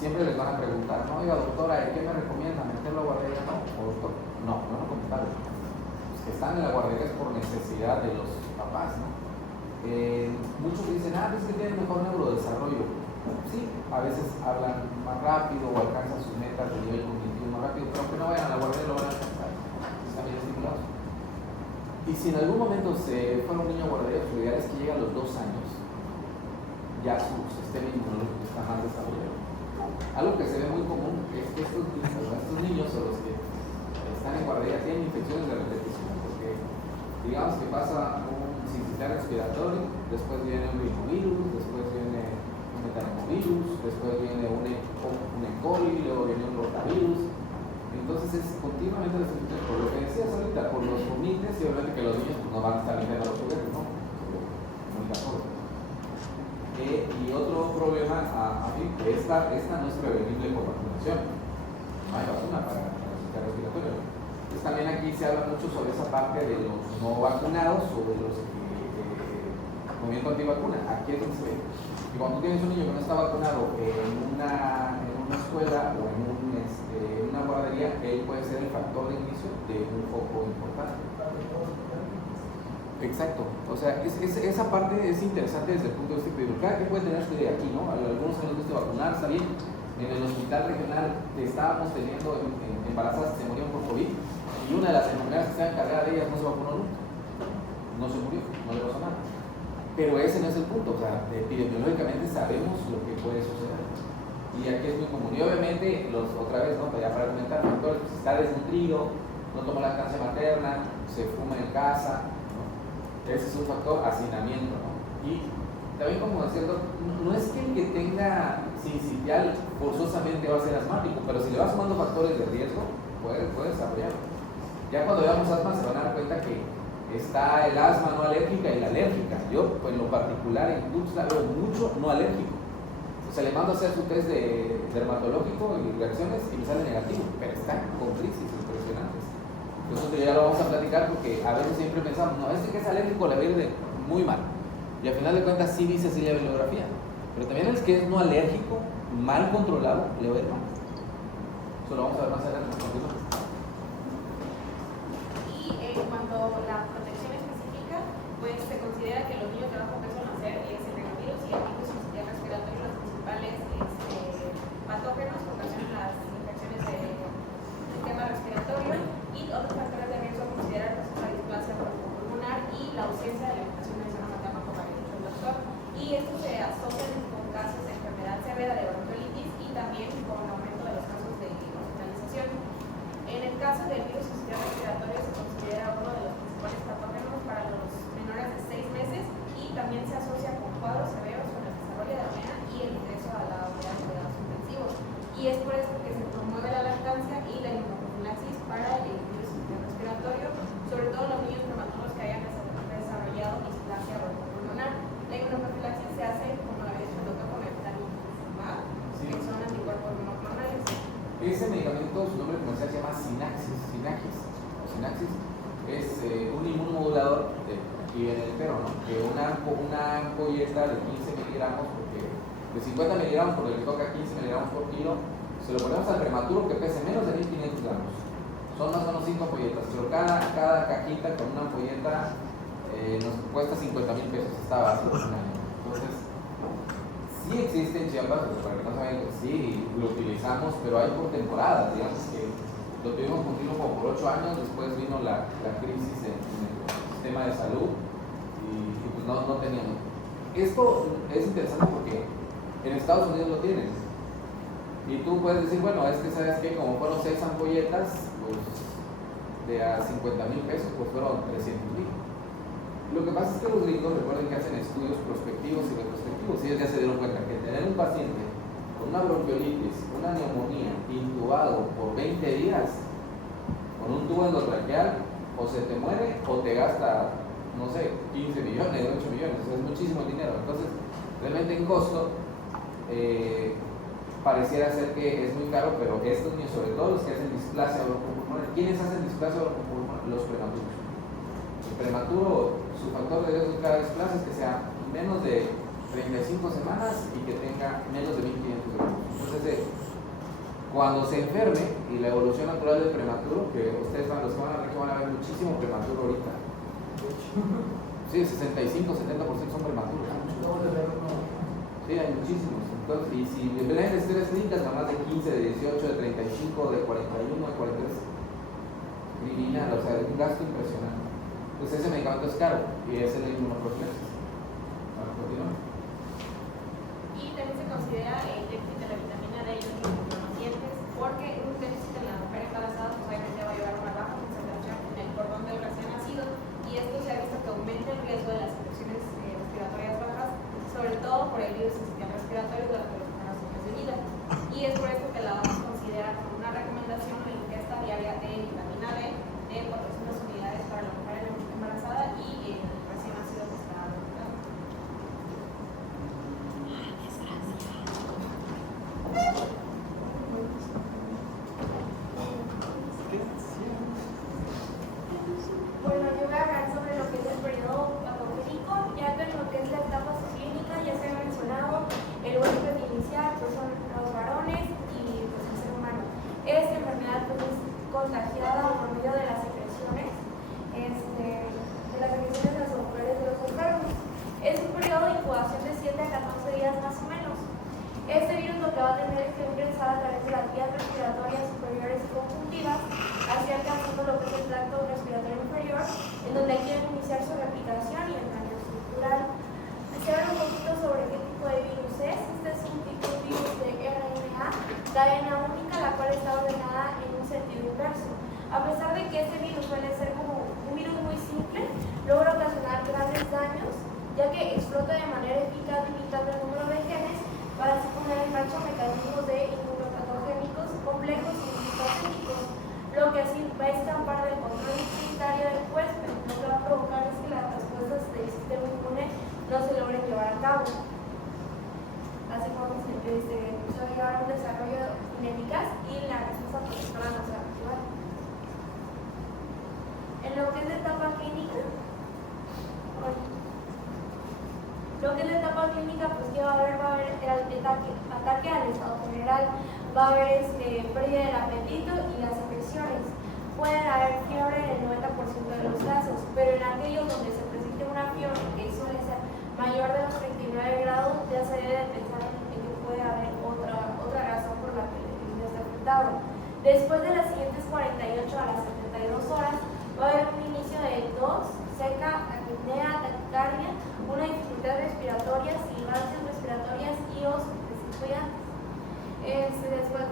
siempre les van a preguntar, no, oiga doctora, ¿qué me recomienda? ¿Meterlo a guardería? No, o doctor, no como tal. Los que están en la guardería es por necesidad de los papás, ¿no? Muchos dicen, es que tienen mejor neurodesarrollo. Sí, a veces hablan más rápido o alcanzan sus metas de nivel cognitivo más rápido, pero aunque no vayan a la guardería lo van a alcanzar. Están bien estimulados. Y si en algún momento se fuera un niño a guardería, su ideal es que llegue a los 2 años, ya su sistema inmunológico está más desarrollado. Algo que se ve muy común es que estos niños o los que están en guardería tienen infecciones de repetición, porque digamos que pasa un sincicial respiratorio, después viene un rinovirus, después viene un metanovirus, después viene un E. coli, luego viene un rotavirus. Entonces es continuamente desinfección, por lo que decías ahorita, por los vomites, y obviamente que los niños pues, no van a estar limpiando los juguetes, ¿no? Y otro problema, que esta no es prevenible por vacunación, no hay vacuna para el sistema respiratorio. Entonces también aquí se habla mucho sobre esa parte de los no vacunados o de los movimiento antivacuna. Aquí es donde se ve. Y cuando tú tienes un niño que no está vacunado en una escuela o en una guardería, él puede ser el factor de inicio de un foco importante. Exacto. O sea, esa parte es interesante desde el punto de vista epidemiológico. Cada quien puede tener su idea aquí, ¿no? A algunos se les gusta vacunar, está bien. En el hospital regional estábamos teniendo embarazadas que se morían por COVID y una de las enfermeras que estaba encargada de ellas no se vacunó nunca. No se murió, no le pasó nada. Pero ese no es el punto, o sea, epidemiológicamente sabemos lo que puede suceder. Y aquí es muy común. Y obviamente, otra vez, ¿no? Ya para comentar, factores, pues, está desnutrido, no toma lactancia materna, se fuma en casa, ¿no? Ese es un factor, hacinamiento, ¿no? Y también, como decía, no es que el que tenga sincicial forzosamente va a ser asmático, pero si le va sumando factores de riesgo, puede desarrollarlo. Ya cuando veamos asma se van a dar cuenta que está el asma no alérgica y la alérgica. Yo, pues, en lo particular, en Tuxtla veo mucho no alérgico. O sea, le mando a hacer su test de dermatológico y reacciones y me sale negativo, pero está con crisis impresionantes. Entonces ya lo vamos a platicar porque a veces siempre pensamos, no, que es alérgico le va a ir muy mal. Y al final de cuentas sí dice así la bibliografía. Pero también el que es no alérgico, mal controlado, le va a ir mal. Eso lo vamos a ver más adelante. Y en cuanto a la protección específica, pues se considera que los niños de bajo peso al nacer es el rinovirus y el virus sincicial respiratorio los principales patógenos que ocasionan las infecciones del sistema respiratorio, y otros factores de riesgo consideran la displasia bronco-pulmonar y la ausencia de la infección del seno materno, como ha dicho el doctor, y estos se asocian con casos de enfermedad severa de bronquiolitis y también con aumento de los casos de hospitalización. En el caso del virus sincicial respiratorio se considera uno de los principales patógenos para los menores de 6 meses y también se asocia con cuadros severos con el desarrollo de apnea y el ingreso a la unidad de cuidados intensivos. Y es por eso que se promueve la lactancia y la inmunoprofilaxis para el virus sincicial respiratorio, sobre todo los niños prematuros que hayan desarrollado displasia bronco-pulmonar. La inmunoprofilaxis se hace, como lo había dicho el doctor, con el tanizumab, que son anticuerpos monoclonales. Ese medicamento, su nombre comercial se llama Sinaxis. Es un inmunomodulador aquí en el perro, ¿no? Que una ampolleta de 15 miligramos, porque de 50 miligramos, porque le toca 15 miligramos por kilo, se lo ponemos al prematuro que pese menos de 1500 gramos. Son más o menos 5 ampolletas, pero cada cajita con una ampolleta nos cuesta 50,000 pesos. Está básico. Entonces, sí existe en Chiapas, pues, para que no saben, sí lo utilizamos, pero hay por temporadas, digamos que lo tuvimos continuo como por 8 años, después vino la crisis en el sistema de salud y pues no teníamos. Esto es interesante porque en Estados Unidos lo tienen y tú puedes decir, bueno, es que sabes que como fueron 6 ampolletas, pues de a 50,000 pesos, pues fueron 300,000. Lo que pasa es que los gringos, recuerden que hacen estudios prospectivos y retrospectivos, y ellos ya se dieron cuenta que tener un paciente con una bronquiolitis, una neumonía, intubado por 20 días, con un tubo endotraqueal, o se te muere o te gasta, no sé, 15 millones, 8 millones, o sea, es muchísimo dinero. Entonces, realmente en costo, pareciera ser que es muy caro, pero estos niños, sobre todo los que hacen displasia bronco-pulmonar, ¿quiénes hacen displasia bronco-pulmonar? Los prematuros. El prematuro, su factor de riesgo de cada displasia es que sea menos de 35 semanas y que tenga menos de 1.500 gramos. Entonces, cuando se enferme y la evolución natural del prematuro, que ustedes los que van a ver muchísimo prematuro ahorita. Sí, 65-70% son prematuros. Sí, hay muchísimos. Entonces, y si en vez de historias clínicas, nada más de 15, de 18, de 35, de 41, de 43, criminal, o sea, es un gasto impresionante. Pues ese medicamento es caro y es el inmunoprofilaxis. Para continuar. Y también se considera el déficit de la vitamina D y los nutrientes, porque un déficit en la mujer embarazada pues obviamente va a llevar a una baja concentración en el cordón del recién nacido, y esto contagiada por medio de las secreciones, de las mujeres de los enfermos. Es un periodo de incubación de 7 a 14 días más o menos. Este virus lo que va a tener es que ingresar a través de las vías respiratorias superiores y conjuntivas, así alcanzando lo que es el tracto respiratorio inferior, en donde quieren iniciar su replicación y el daño estructural. Se habla un poquito sobre qué tipo de virus es. Este es un tipo de virus de RNA, cadena única, la cual está ordenada en un sentido inverso. A pesar de que este virus suele ser como un virus muy simple, logra ocasionar grandes daños, ya que explota de manera eficaz limitando el número de genes para así poner en marcha mecanismos de inmunopatogénicos complejos y multifacéticos, lo que así va a escapar del control inmunitario del huésped. Lo que va a provocar es que las respuestas del sistema inmune no se logren llevar a cabo. Así como se va a llevar un desarrollo ineficaz y la respuesta protectora no se va a activar. En lo que es la etapa clínica, pues que va a haber el ataque al estado general, va a haber pérdida del apetito y las secreciones. Pueden haber fiebre en el 90% de los casos, pero en aquellos donde se presente una fiebre que suele ser mayor de los 39 grados, ya se debe pensar en que puede haber otra razón por la que el niño está afectado. Después de las siguientes 48 a las 72 horas, va a haber un inicio de tos, seca, apnea, taquicardia, una dificultad respiratoria, sibilancias respiratorias y después,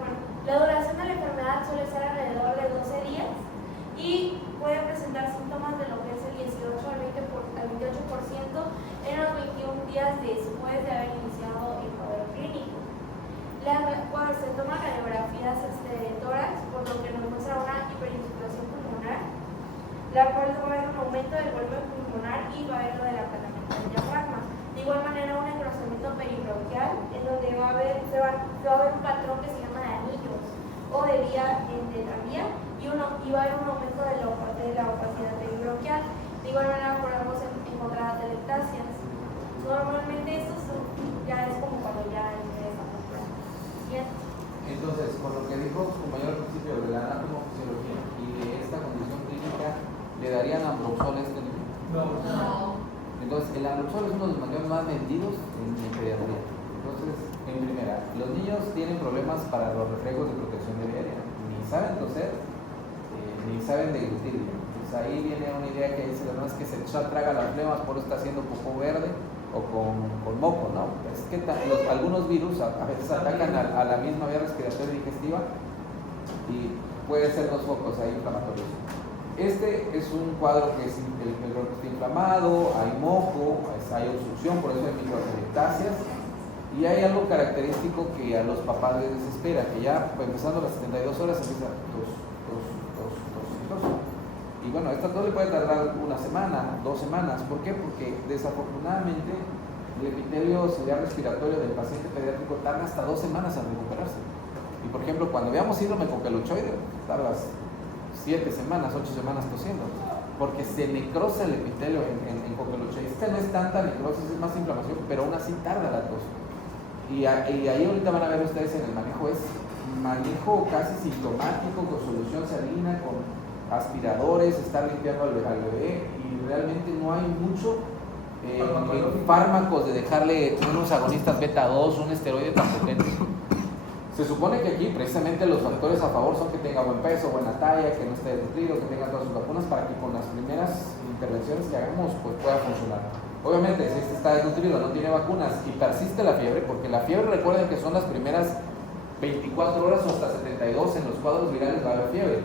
la duración de la enfermedad suele ser alrededor de 12 días y puede presentar síntomas de lo que es el 18 al 28% en los 21 días después de haber iniciado el cuadro clínico. Cuando se toman radiografías de tórax, por lo que nos muestra una hiperinsuflación pulmonar, la cual va a haber un aumento del volumen pulmonar y va a haber lo del aplanamiento del diafragma. De igual manera, un engrosamiento peribronquial, en donde va a haber un patrón que se llama de anillos o de vía tetravía y va a haber un aumento de la opacidad peribronquial. De igual manera, podemos encontrar atelectasias. Normalmente esto ya es como cuando ya ingresa. Entonces, con lo que dijo su compañero al principio de la anatomofisiología y de esta condición clínica, ¿le darían ambroxol a este niño? No. Entonces, el ambroxol es uno de los medicamentos más vendidos en pediatría. Entonces, en primera, los niños tienen problemas para los reflejos de protección de diaria. Ni saben toser, ni saben deglutir. Entonces, ahí viene una idea que dice, además que se traga las flemas, por eso está haciendo popó verde o con moco, ¿no? Es que algunos virus a veces atacan a la misma vía respiratoria y digestiva y puede ser dos focos ahí inflamatorios. Este es un cuadro que es el está inflamado, hay moco, hay obstrucción, por eso hay microatelectasias, y hay algo característico que a los papás les desespera, que ya empezando las 72 horas empieza tos. Y bueno, esta tos le puede tardar una semana, 2 semanas. ¿Por qué? Porque desafortunadamente el epitelio ciliar respiratorio del paciente pediátrico tarda hasta 2 semanas en recuperarse. Y por ejemplo, cuando veamos síndrome coqueluchoide, tardas 7 semanas, 8 semanas tosiendo, porque se necrosa el epitelio en coqueluchoide. Esta no es tanta necrosis, es más inflamación, pero aún así tarda la tos. Y ahí ahorita van a ver ustedes en el manejo, es manejo casi sintomático, con solución salina, con aspiradores, estar limpiando al bebé, y realmente no hay mucho fármacos de dejarle unos agonistas beta 2, un esteroide tan potente. Se supone que aquí precisamente los factores a favor son que tenga buen peso, buena talla, que no esté desnutrido, que tenga todas sus vacunas, para que con las primeras intervenciones que hagamos pues pueda funcionar. Obviamente, si este está desnutrido, no tiene vacunas y persiste la fiebre, porque la fiebre, recuerden que son las primeras 24 horas o hasta 72, en los cuadros virales va a haber fiebre.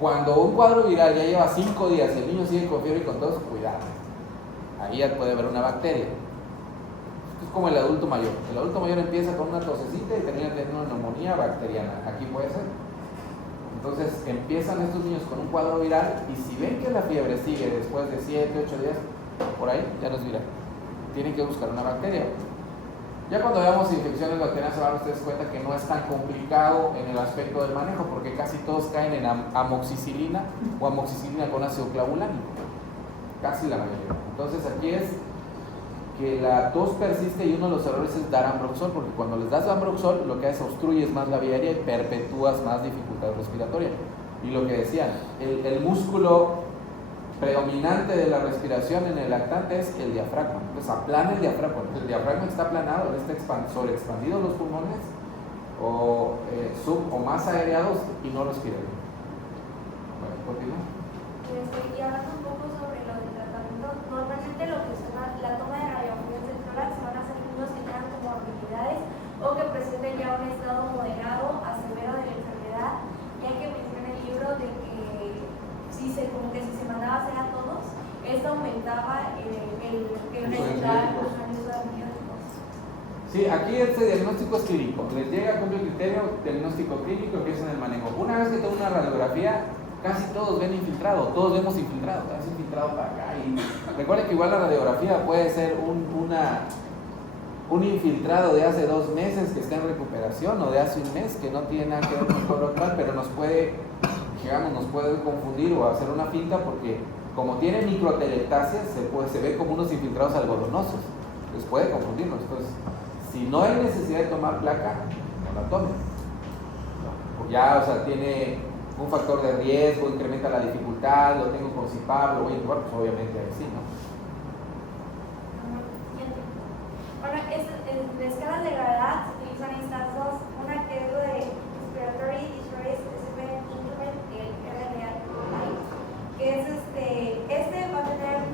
Cuando un cuadro viral ya lleva 5 días y el niño sigue con fiebre y con tos, cuidado, ahí ya puede haber una bacteria. Es como el adulto mayor. El adulto mayor empieza con una tosecita y termina teniendo una neumonía bacteriana. Aquí puede ser. Entonces empiezan estos niños con un cuadro viral y si ven que la fiebre sigue después de 7, 8 días, por ahí ya no es viral. Tienen que buscar una bacteria. Ya cuando veamos infecciones bacterianas se van ustedes cuenta que no es tan complicado en el aspecto del manejo, porque casi todos caen en amoxicilina o amoxicilina con ácido clavulánico. Casi la mayoría. Entonces aquí es que la tos persiste y uno de los errores es dar ambroxol, porque cuando les das ambroxol lo que hace es obstruyes más la vía aérea y perpetúas más dificultad respiratoria. Y lo que decían, el músculo predominante de la respiración en el lactante es el diafragma. Entonces aplana el diafragma. Entonces, el diafragma está aplanado, está sobreexpandido los pulmones o más aereados y no respira bien. Bueno, continúa. Y hablando un poco sobre lo del tratamiento, normalmente lo que se llama la toma de radiografías del tórax van a ser niños que tengan comorbilidades o que presenten ya un estado moderado a severo de la enfermedad, ya que menciona el libro de que si se mandaba a hacer a todos, esto aumentaba el presentar los antibióticos. Sí, aquí este diagnóstico es clínico. Les llega con el criterio diagnóstico clínico que es en el manejo. Una vez que tengo una radiografía, casi todos ven infiltrado, todos vemos infiltrado, es infiltrado para acá. Y recuerden que igual la radiografía puede ser un infiltrado de hace 2 meses que está en recuperación o de hace 1 mes que no tiene nada que ver con el cuadro actual, pero nos puede confundir o hacer una finta porque como tiene microtelectasias se ve como unos infiltrados algodonosos, les puede confundirnos. Entonces, si no hay necesidad de tomar placa, no la tomen. Ya, o sea, tiene un factor de riesgo, incrementa la dificultad, lo tengo con CIPAP, lo voy a intubar, pues obviamente así, ¿no? Bueno, en escalas de gravedad se utilizan estas dos, una que es lo de Respiratory Distress Specimen Instrument, el RDA, que es este va a tener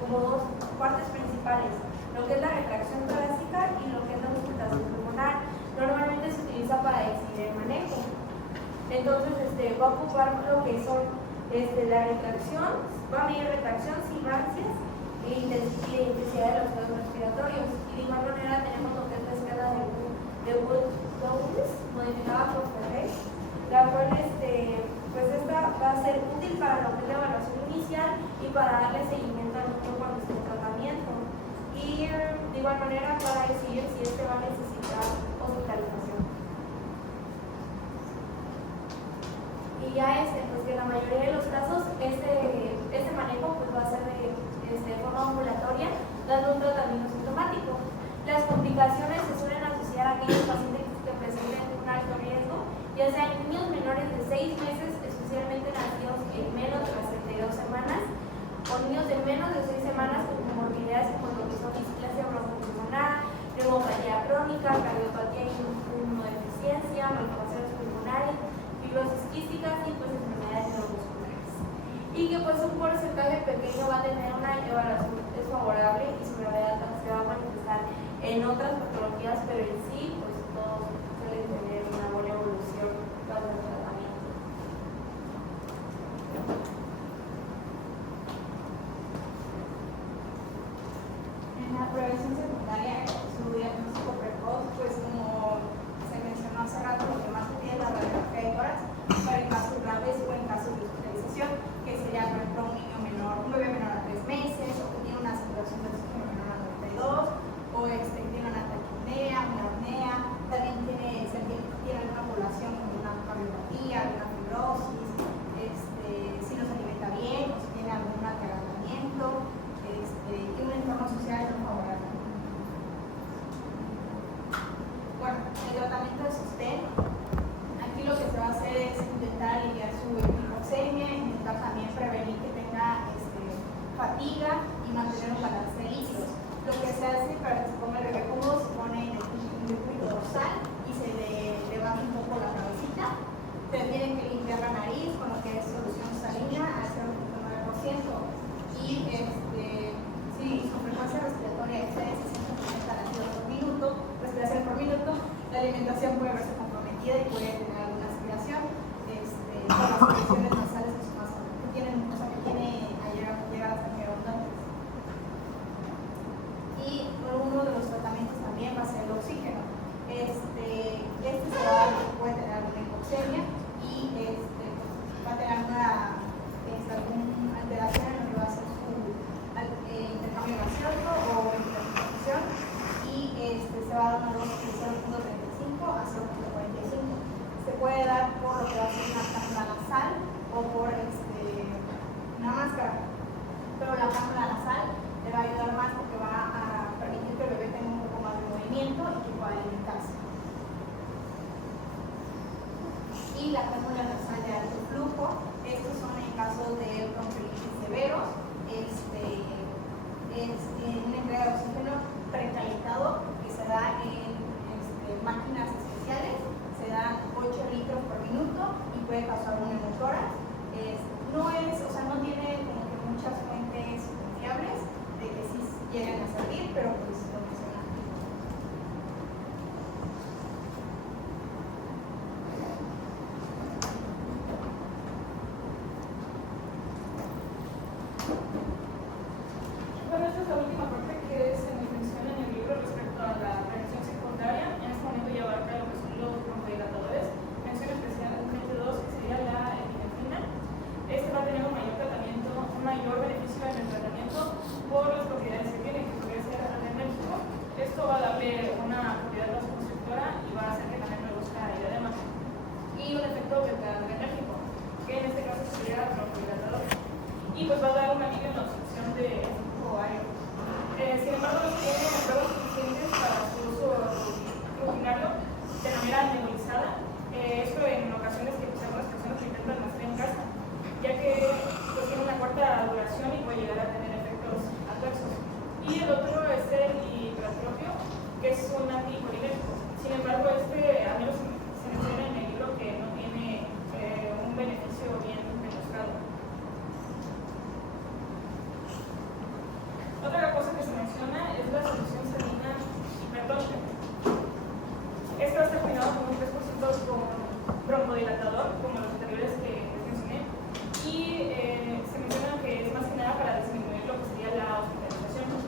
como dos partes principales, lo que es la retracción torácica y lo que es la auscultación pulmonar. Normalmente se utiliza para decidir el manejo. Entonces va a ocupar lo que son la retracción, va a medir retracción, simancias e intensidad de los estados respiratorios. Y de igual manera tenemos lo que es la escala de Wood-Downes, modificada por Ferrer, la cual pues esta va a ser útil para lo que es la evaluación inicial y para darle seguimiento al niño cuando esté en tratamiento. Y de igual manera para decidir si va a necesitar hospitalización. Y ya pues que en la mayoría de los casos este manejo pues va a ser de forma ambulatoria, dando un tratamiento sintomático. Las complicaciones se suelen asociar a aquellos pacientes que presenten un alto riesgo, ya sean niños menores de 6 meses, especialmente nacidos en menos de las 32 semanas, o niños de menos de 6 semanas con comorbilidades como lo que son displasia broncopulmonar, neumonía crónica, cardiopatía y inmunodeficiencia, malformaciones pulmonares, fibrosis quísticas y pues enfermedades neuromusculares. Y que pues un porcentaje pequeño va a tener una evaluación desfavorable y su gravedad se va a manifestar en otras patologías, pero en sí pues todos suelen tener una buena evolución tras el tratamiento. En la prevención secundaria, su diagnóstico precoz, pues como se mencionó hace rato, lo que más se pide es la radiografía de tórax para en casos graves o en casos de hospitalización, que sería, por ejemplo, un bebé menor a 3 meses, o que tiene una saturación de oxígeno menor a 92, o tiene una taquipnea, una apnea, también tiene alguna población con una cardiopatía, alguna fibrosis, si no se alimenta bien, o si tiene algún atragantamiento, y un entorno social no favorable. Bueno, el tratamiento de sostén, aquí lo que se va a hacer es intentar aliviar su hipoxemia, intentar también prevenir que tenga fatiga y mantener un balance de líquidos. Lo que se hace para que se ponga el bebé cómodo, se pone en el circuito dorsal y se le levanta un poco la cabecita. Se tiene que limpiar la nariz con lo que es solución salina al 0.9%. Y si su frecuencia respiratoria excede 60% latidos por minuto, respiración por minuto, la alimentación puede verse comprometida y puede tener alguna aspiración con las secreciones nasales que tienen, o sea, que tiene llegar hasta que abundantes. Y uno de los tratamientos también va a ser el oxígeno. Se va a dar, puede tener alguna hipoxemia y va a tener alguna alteración en lo que va a ser su intercambio gaseoso o ventilación y se va a dar una dosis de 0.35 a 0.45. Se puede dar por lo que va a ser una cánula nasal o por una máscara, pero la cánula nasal le va a ayudar más porque va a permitir que el bebé tenga un poco más de movimiento y que pueda alimentarse. Y la cánula nasal de alto flujo. Estos son en caso de bronquiolitis severos, es una entrega de oxígeno precalentado que se da en máquinas especiales, se dan 8 litros por minuto y puede causar una hemorragia. No tiene como que muchas fuentes confiables de que sí llegan a servir, pero pues lo mencionan. Bueno, esta es la última parte que se menciona en el libro respecto a la prevención secundaria. En este momento ya abarca lo que son los broncodilatadores. Mención especialmente dos, que sería la epinefrina. Este va a tener un mayor tratamiento, un mayor beneficio en el tratamiento por las propiedades que tiene, que podría ser adrenérgico. Esto va a darle una propiedad vasoconstrictora y va a hacer que también reduzca el edema. Y un efecto beta-adrenérgico, que en este caso sería broncodilatador. Y pues va a dar un alivio en la obstrucción de ovario. Sin embargo, no tiene pruebas suficientes para su uso rutinario de manera nebulizada. Esto en ocasiones que algunas personas lo intentan hacer en casa, ya que pues, tiene una corta duración y puede llegar a tener efectos adversos. Y el otro es el hidratropio, que es un anticolinérgico. Sin embargo, al menos se menciona en el libro que no tiene un beneficio bien demostrado. Otra cosa que se menciona es la solución salina hipertónica. Esta está combinado con un 3% con broncodilatador, como los anteriores que les mencioné, y se menciona que es más que nada para disminuir lo que sería la hospitalización.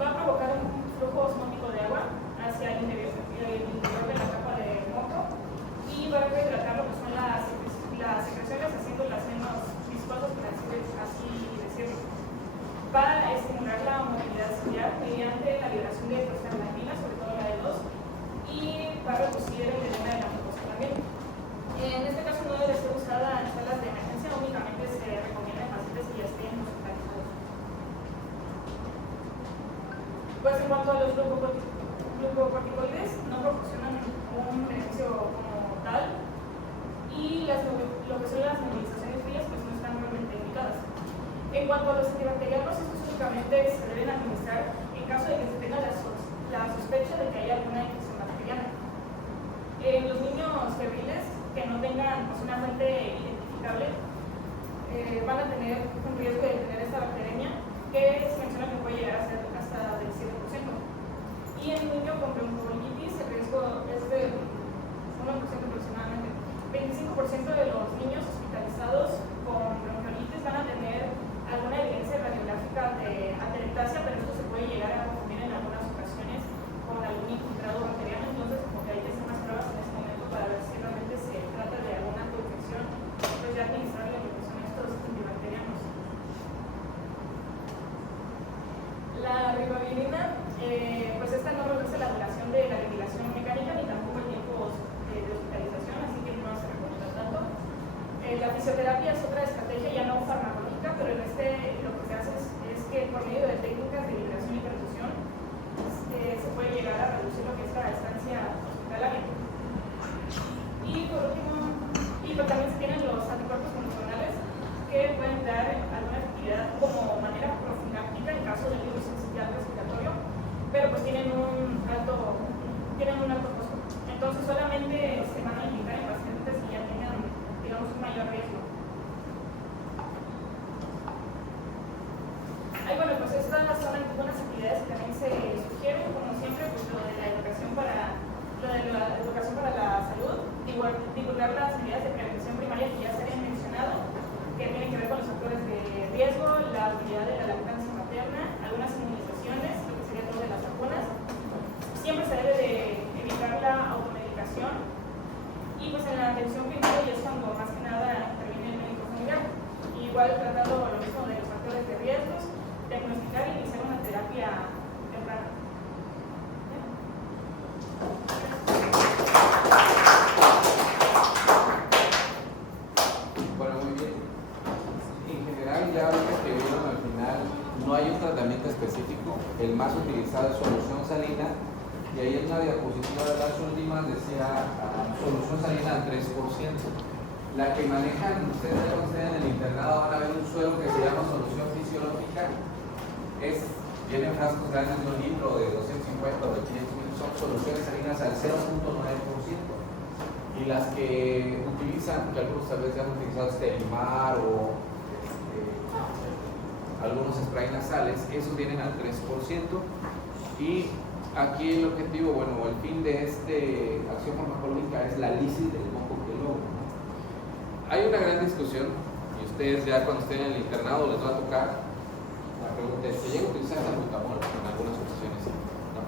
Va a provocar un flujo osmótico de agua hacia el interior de la capa de moco y va a rehidratar lo que son las secreciones, haciéndolas menos viscosas, por así decirlo. Va a estimular la movilidad ciliar mediante la liberación de prostaglandina, sobre todo la de 2, y va a reducir el edema de la mucosa también. En este caso no debe ser usada en salas de emergencia, únicamente se recomienda en pacientes que ya estén hospitalizados. Pues en cuanto a los glucocorticoides, no proporcionan un beneficio como tal, y lo que son las nebulizaciones frías pues no están realmente indicadas. En cuanto a los antibacterianos, estos únicamente se deben administrar en caso de que se tenga la sospecha de que haya alguna infección bacteriana. Los niños febriles que no tengan pues, una fuente identificable van a tener un riesgo de tener esta bacteremia, que se menciona que puede llegar a ser hasta del 7%. Y en un niño con bronquiolitis el riesgo es del 1% aproximadamente. 25% de los niños hospitalizados con bronquiolitis van a tener alguna evidencia radiográfica de atelectasia, pero esto se puede llegar a confundir en algunas ocasiones con algún infiltrado bacteriano, entonces como que hay que hacer más pruebas en este momento para ver si realmente se trata de alguna coinfección, pues ya administrarle lo que son estos antibacterianos. La ribavirina, pues esta no reduce la duración de la ventilación mecánica ni tampoco el tiempo de hospitalización, así que no se recomienda tanto. La fisioterapia es otra estrategia ya no farmacológica, pero en lo que se hace es que por medio de técnicas de liberación y perfusión se puede llegar a reducir lo que es la estancia hospitalaria. Y por último, también se tienen los anticuerpos monoclonales que pueden dar alguna efectividad como manera profiláctica en caso de virus sincitial respiratorio, pero pues tienen un alto costo. Entonces solamente se van a indicar en pacientes que ya tengan, digamos, un mayor riesgo. Bueno, pues estas son algunas actividades que también se sugieren, como siempre, pues lo de la educación para la salud, divulgar las medidas de prevención primaria que ya se habían mencionado, que tienen que ver con los factores de riesgo, la utilidad de la lactancia materna, algunas inmunizaciones, lo que sería todo de las vacunas. Siempre se debe de evitar la automedicación y pues en la atención primaria ya es cuando más que nada interviene el médico familiar. Igual tratando lo mismo de los factores de riesgos, diagnosticar y iniciar una terapia temprana. Bueno, muy bien. En general, ya ahorita que vieron al final, no hay un tratamiento específico. El más utilizado es solución salina. Y ahí en una diapositiva de las últimas decía solución salina al 3%. La que manejan ustedes cuando estén en el internado van a ver un suero que se llama solución fisiológica. Vienen frascos grandes de 1 litro, de 250 o de 500 mil, son soluciones salinas al 0.9%. Y las que utilizan, que algunos tal vez ya han utilizado Esterimar o algunos spray nasales, esos vienen al 3%. Y aquí el objetivo, bueno, el fin de esta acción farmacológica es la lisis del moco queloide, ¿no? Hay una gran discusión, y ustedes ya cuando estén en el internado les va a tocar la pregunta: ¿se llega a utilizar salbutamol? En algunas ocasiones sí, ¿no?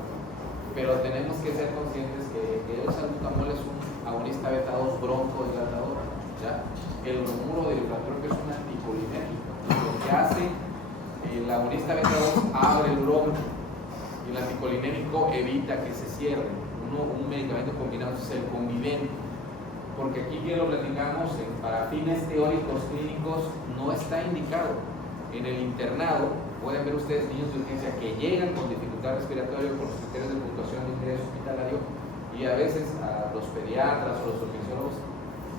Pero tenemos que ser conscientes que el salbutamol es un agonista beta 2 broncodilatador, ¿ya? El bromuro de ipratropium es un anticolinérgico. Lo que hace el agonista beta 2 abre el bronco y el anticolinérico evita que se cierre. Un medicamento combinado es el convivente, porque aquí que lo platicamos para fines teóricos clínicos no está indicado. En el internado pueden ver ustedes niños de urgencia que llegan con dificultad respiratoria por los criterios de puntuación de ingreso hospitalario, y a veces a los pediatras o los urgenciólogos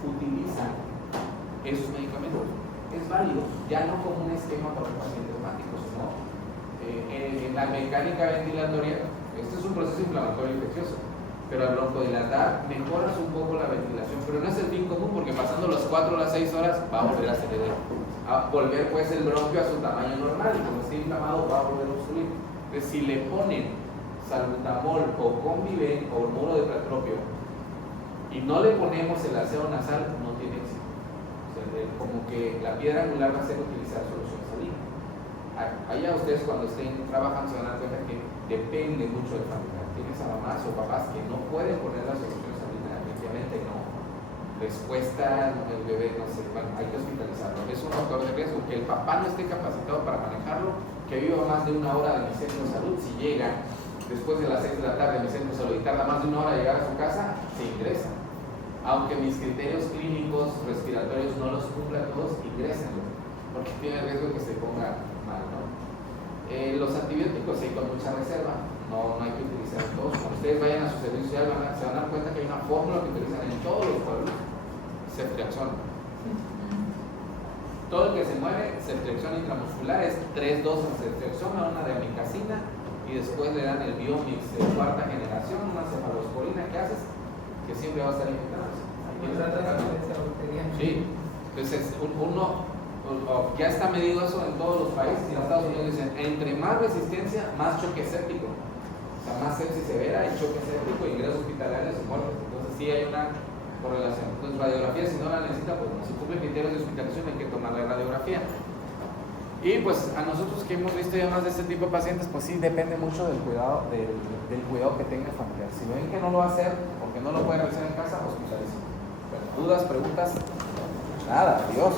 utilizan esos medicamentos. Es válido, ya no como un esquema para los pacientes asmáticos, sino en la mecánica ventilatoria. Este es un proceso inflamatorio infeccioso, pero al broncodilatar mejoras un poco la ventilación, pero no es el fin común, porque pasando las 4 o las 6 horas va a volver a volver pues el bronquio a su tamaño normal, y como está inflamado va a volver a obstruir. Entonces, si le ponen salbutamol o conviven o bromuro de ipratropium y no le ponemos el aseo nasal, no tiene éxito. O sea, como que la piedra angular va a ser utilizar solución salina. Allá ustedes cuando estén trabajando se van a dar cuenta que depende mucho del familiar. Tienes a mamás o papás que no pueden poner la solución salina, efectivamente no. Les cuesta el bebé, no sé, bueno, hay que hospitalizarlo. Es un factor de riesgo. Que el papá no esté capacitado para manejarlo, que viva más de 1 hora de mi centro de salud. Si llega después de las 6 de la tarde de mi centro de salud y tarda más de 1 hora llegar a su casa, se ingresa. Aunque mis criterios clínicos respiratorios no los cumplan todos, ingrésenlo, porque tiene riesgo de que se ponga mal, ¿no? Los antibióticos sí, con mucha reserva, no hay que utilizar todos. Cuando ustedes vayan a su servicio social se van a dar cuenta que hay una fórmula que utilizan en todos los pueblos: ceftriaxona. Todo el que se mueve, ceftriaxona intramuscular, es 3 dosis de ceftriaxona, una de amikacina, y después le dan el biomix de 4ª generación, una cefalosporina que haces, que siempre va a estar infectado. Sí, entonces ya está medido eso en todos los países, y en Estados Unidos dicen: entre más resistencia, más choque séptico. O sea, más sepsis severa y choque séptico, ingresos hospitalarios y muertes. Entonces sí hay una correlación. Entonces radiografía, si no la necesita, pues si cumple criterios de hospitalización hay que tomar la radiografía. Y pues a nosotros que hemos visto ya más de este tipo de pacientes, pues sí depende mucho del cuidado, del cuidado que tenga el familiar. Si ven que no lo va a hacer porque no lo puede realizar en casa, hospitalice. Bueno, ¿dudas, preguntas? Nada, adiós.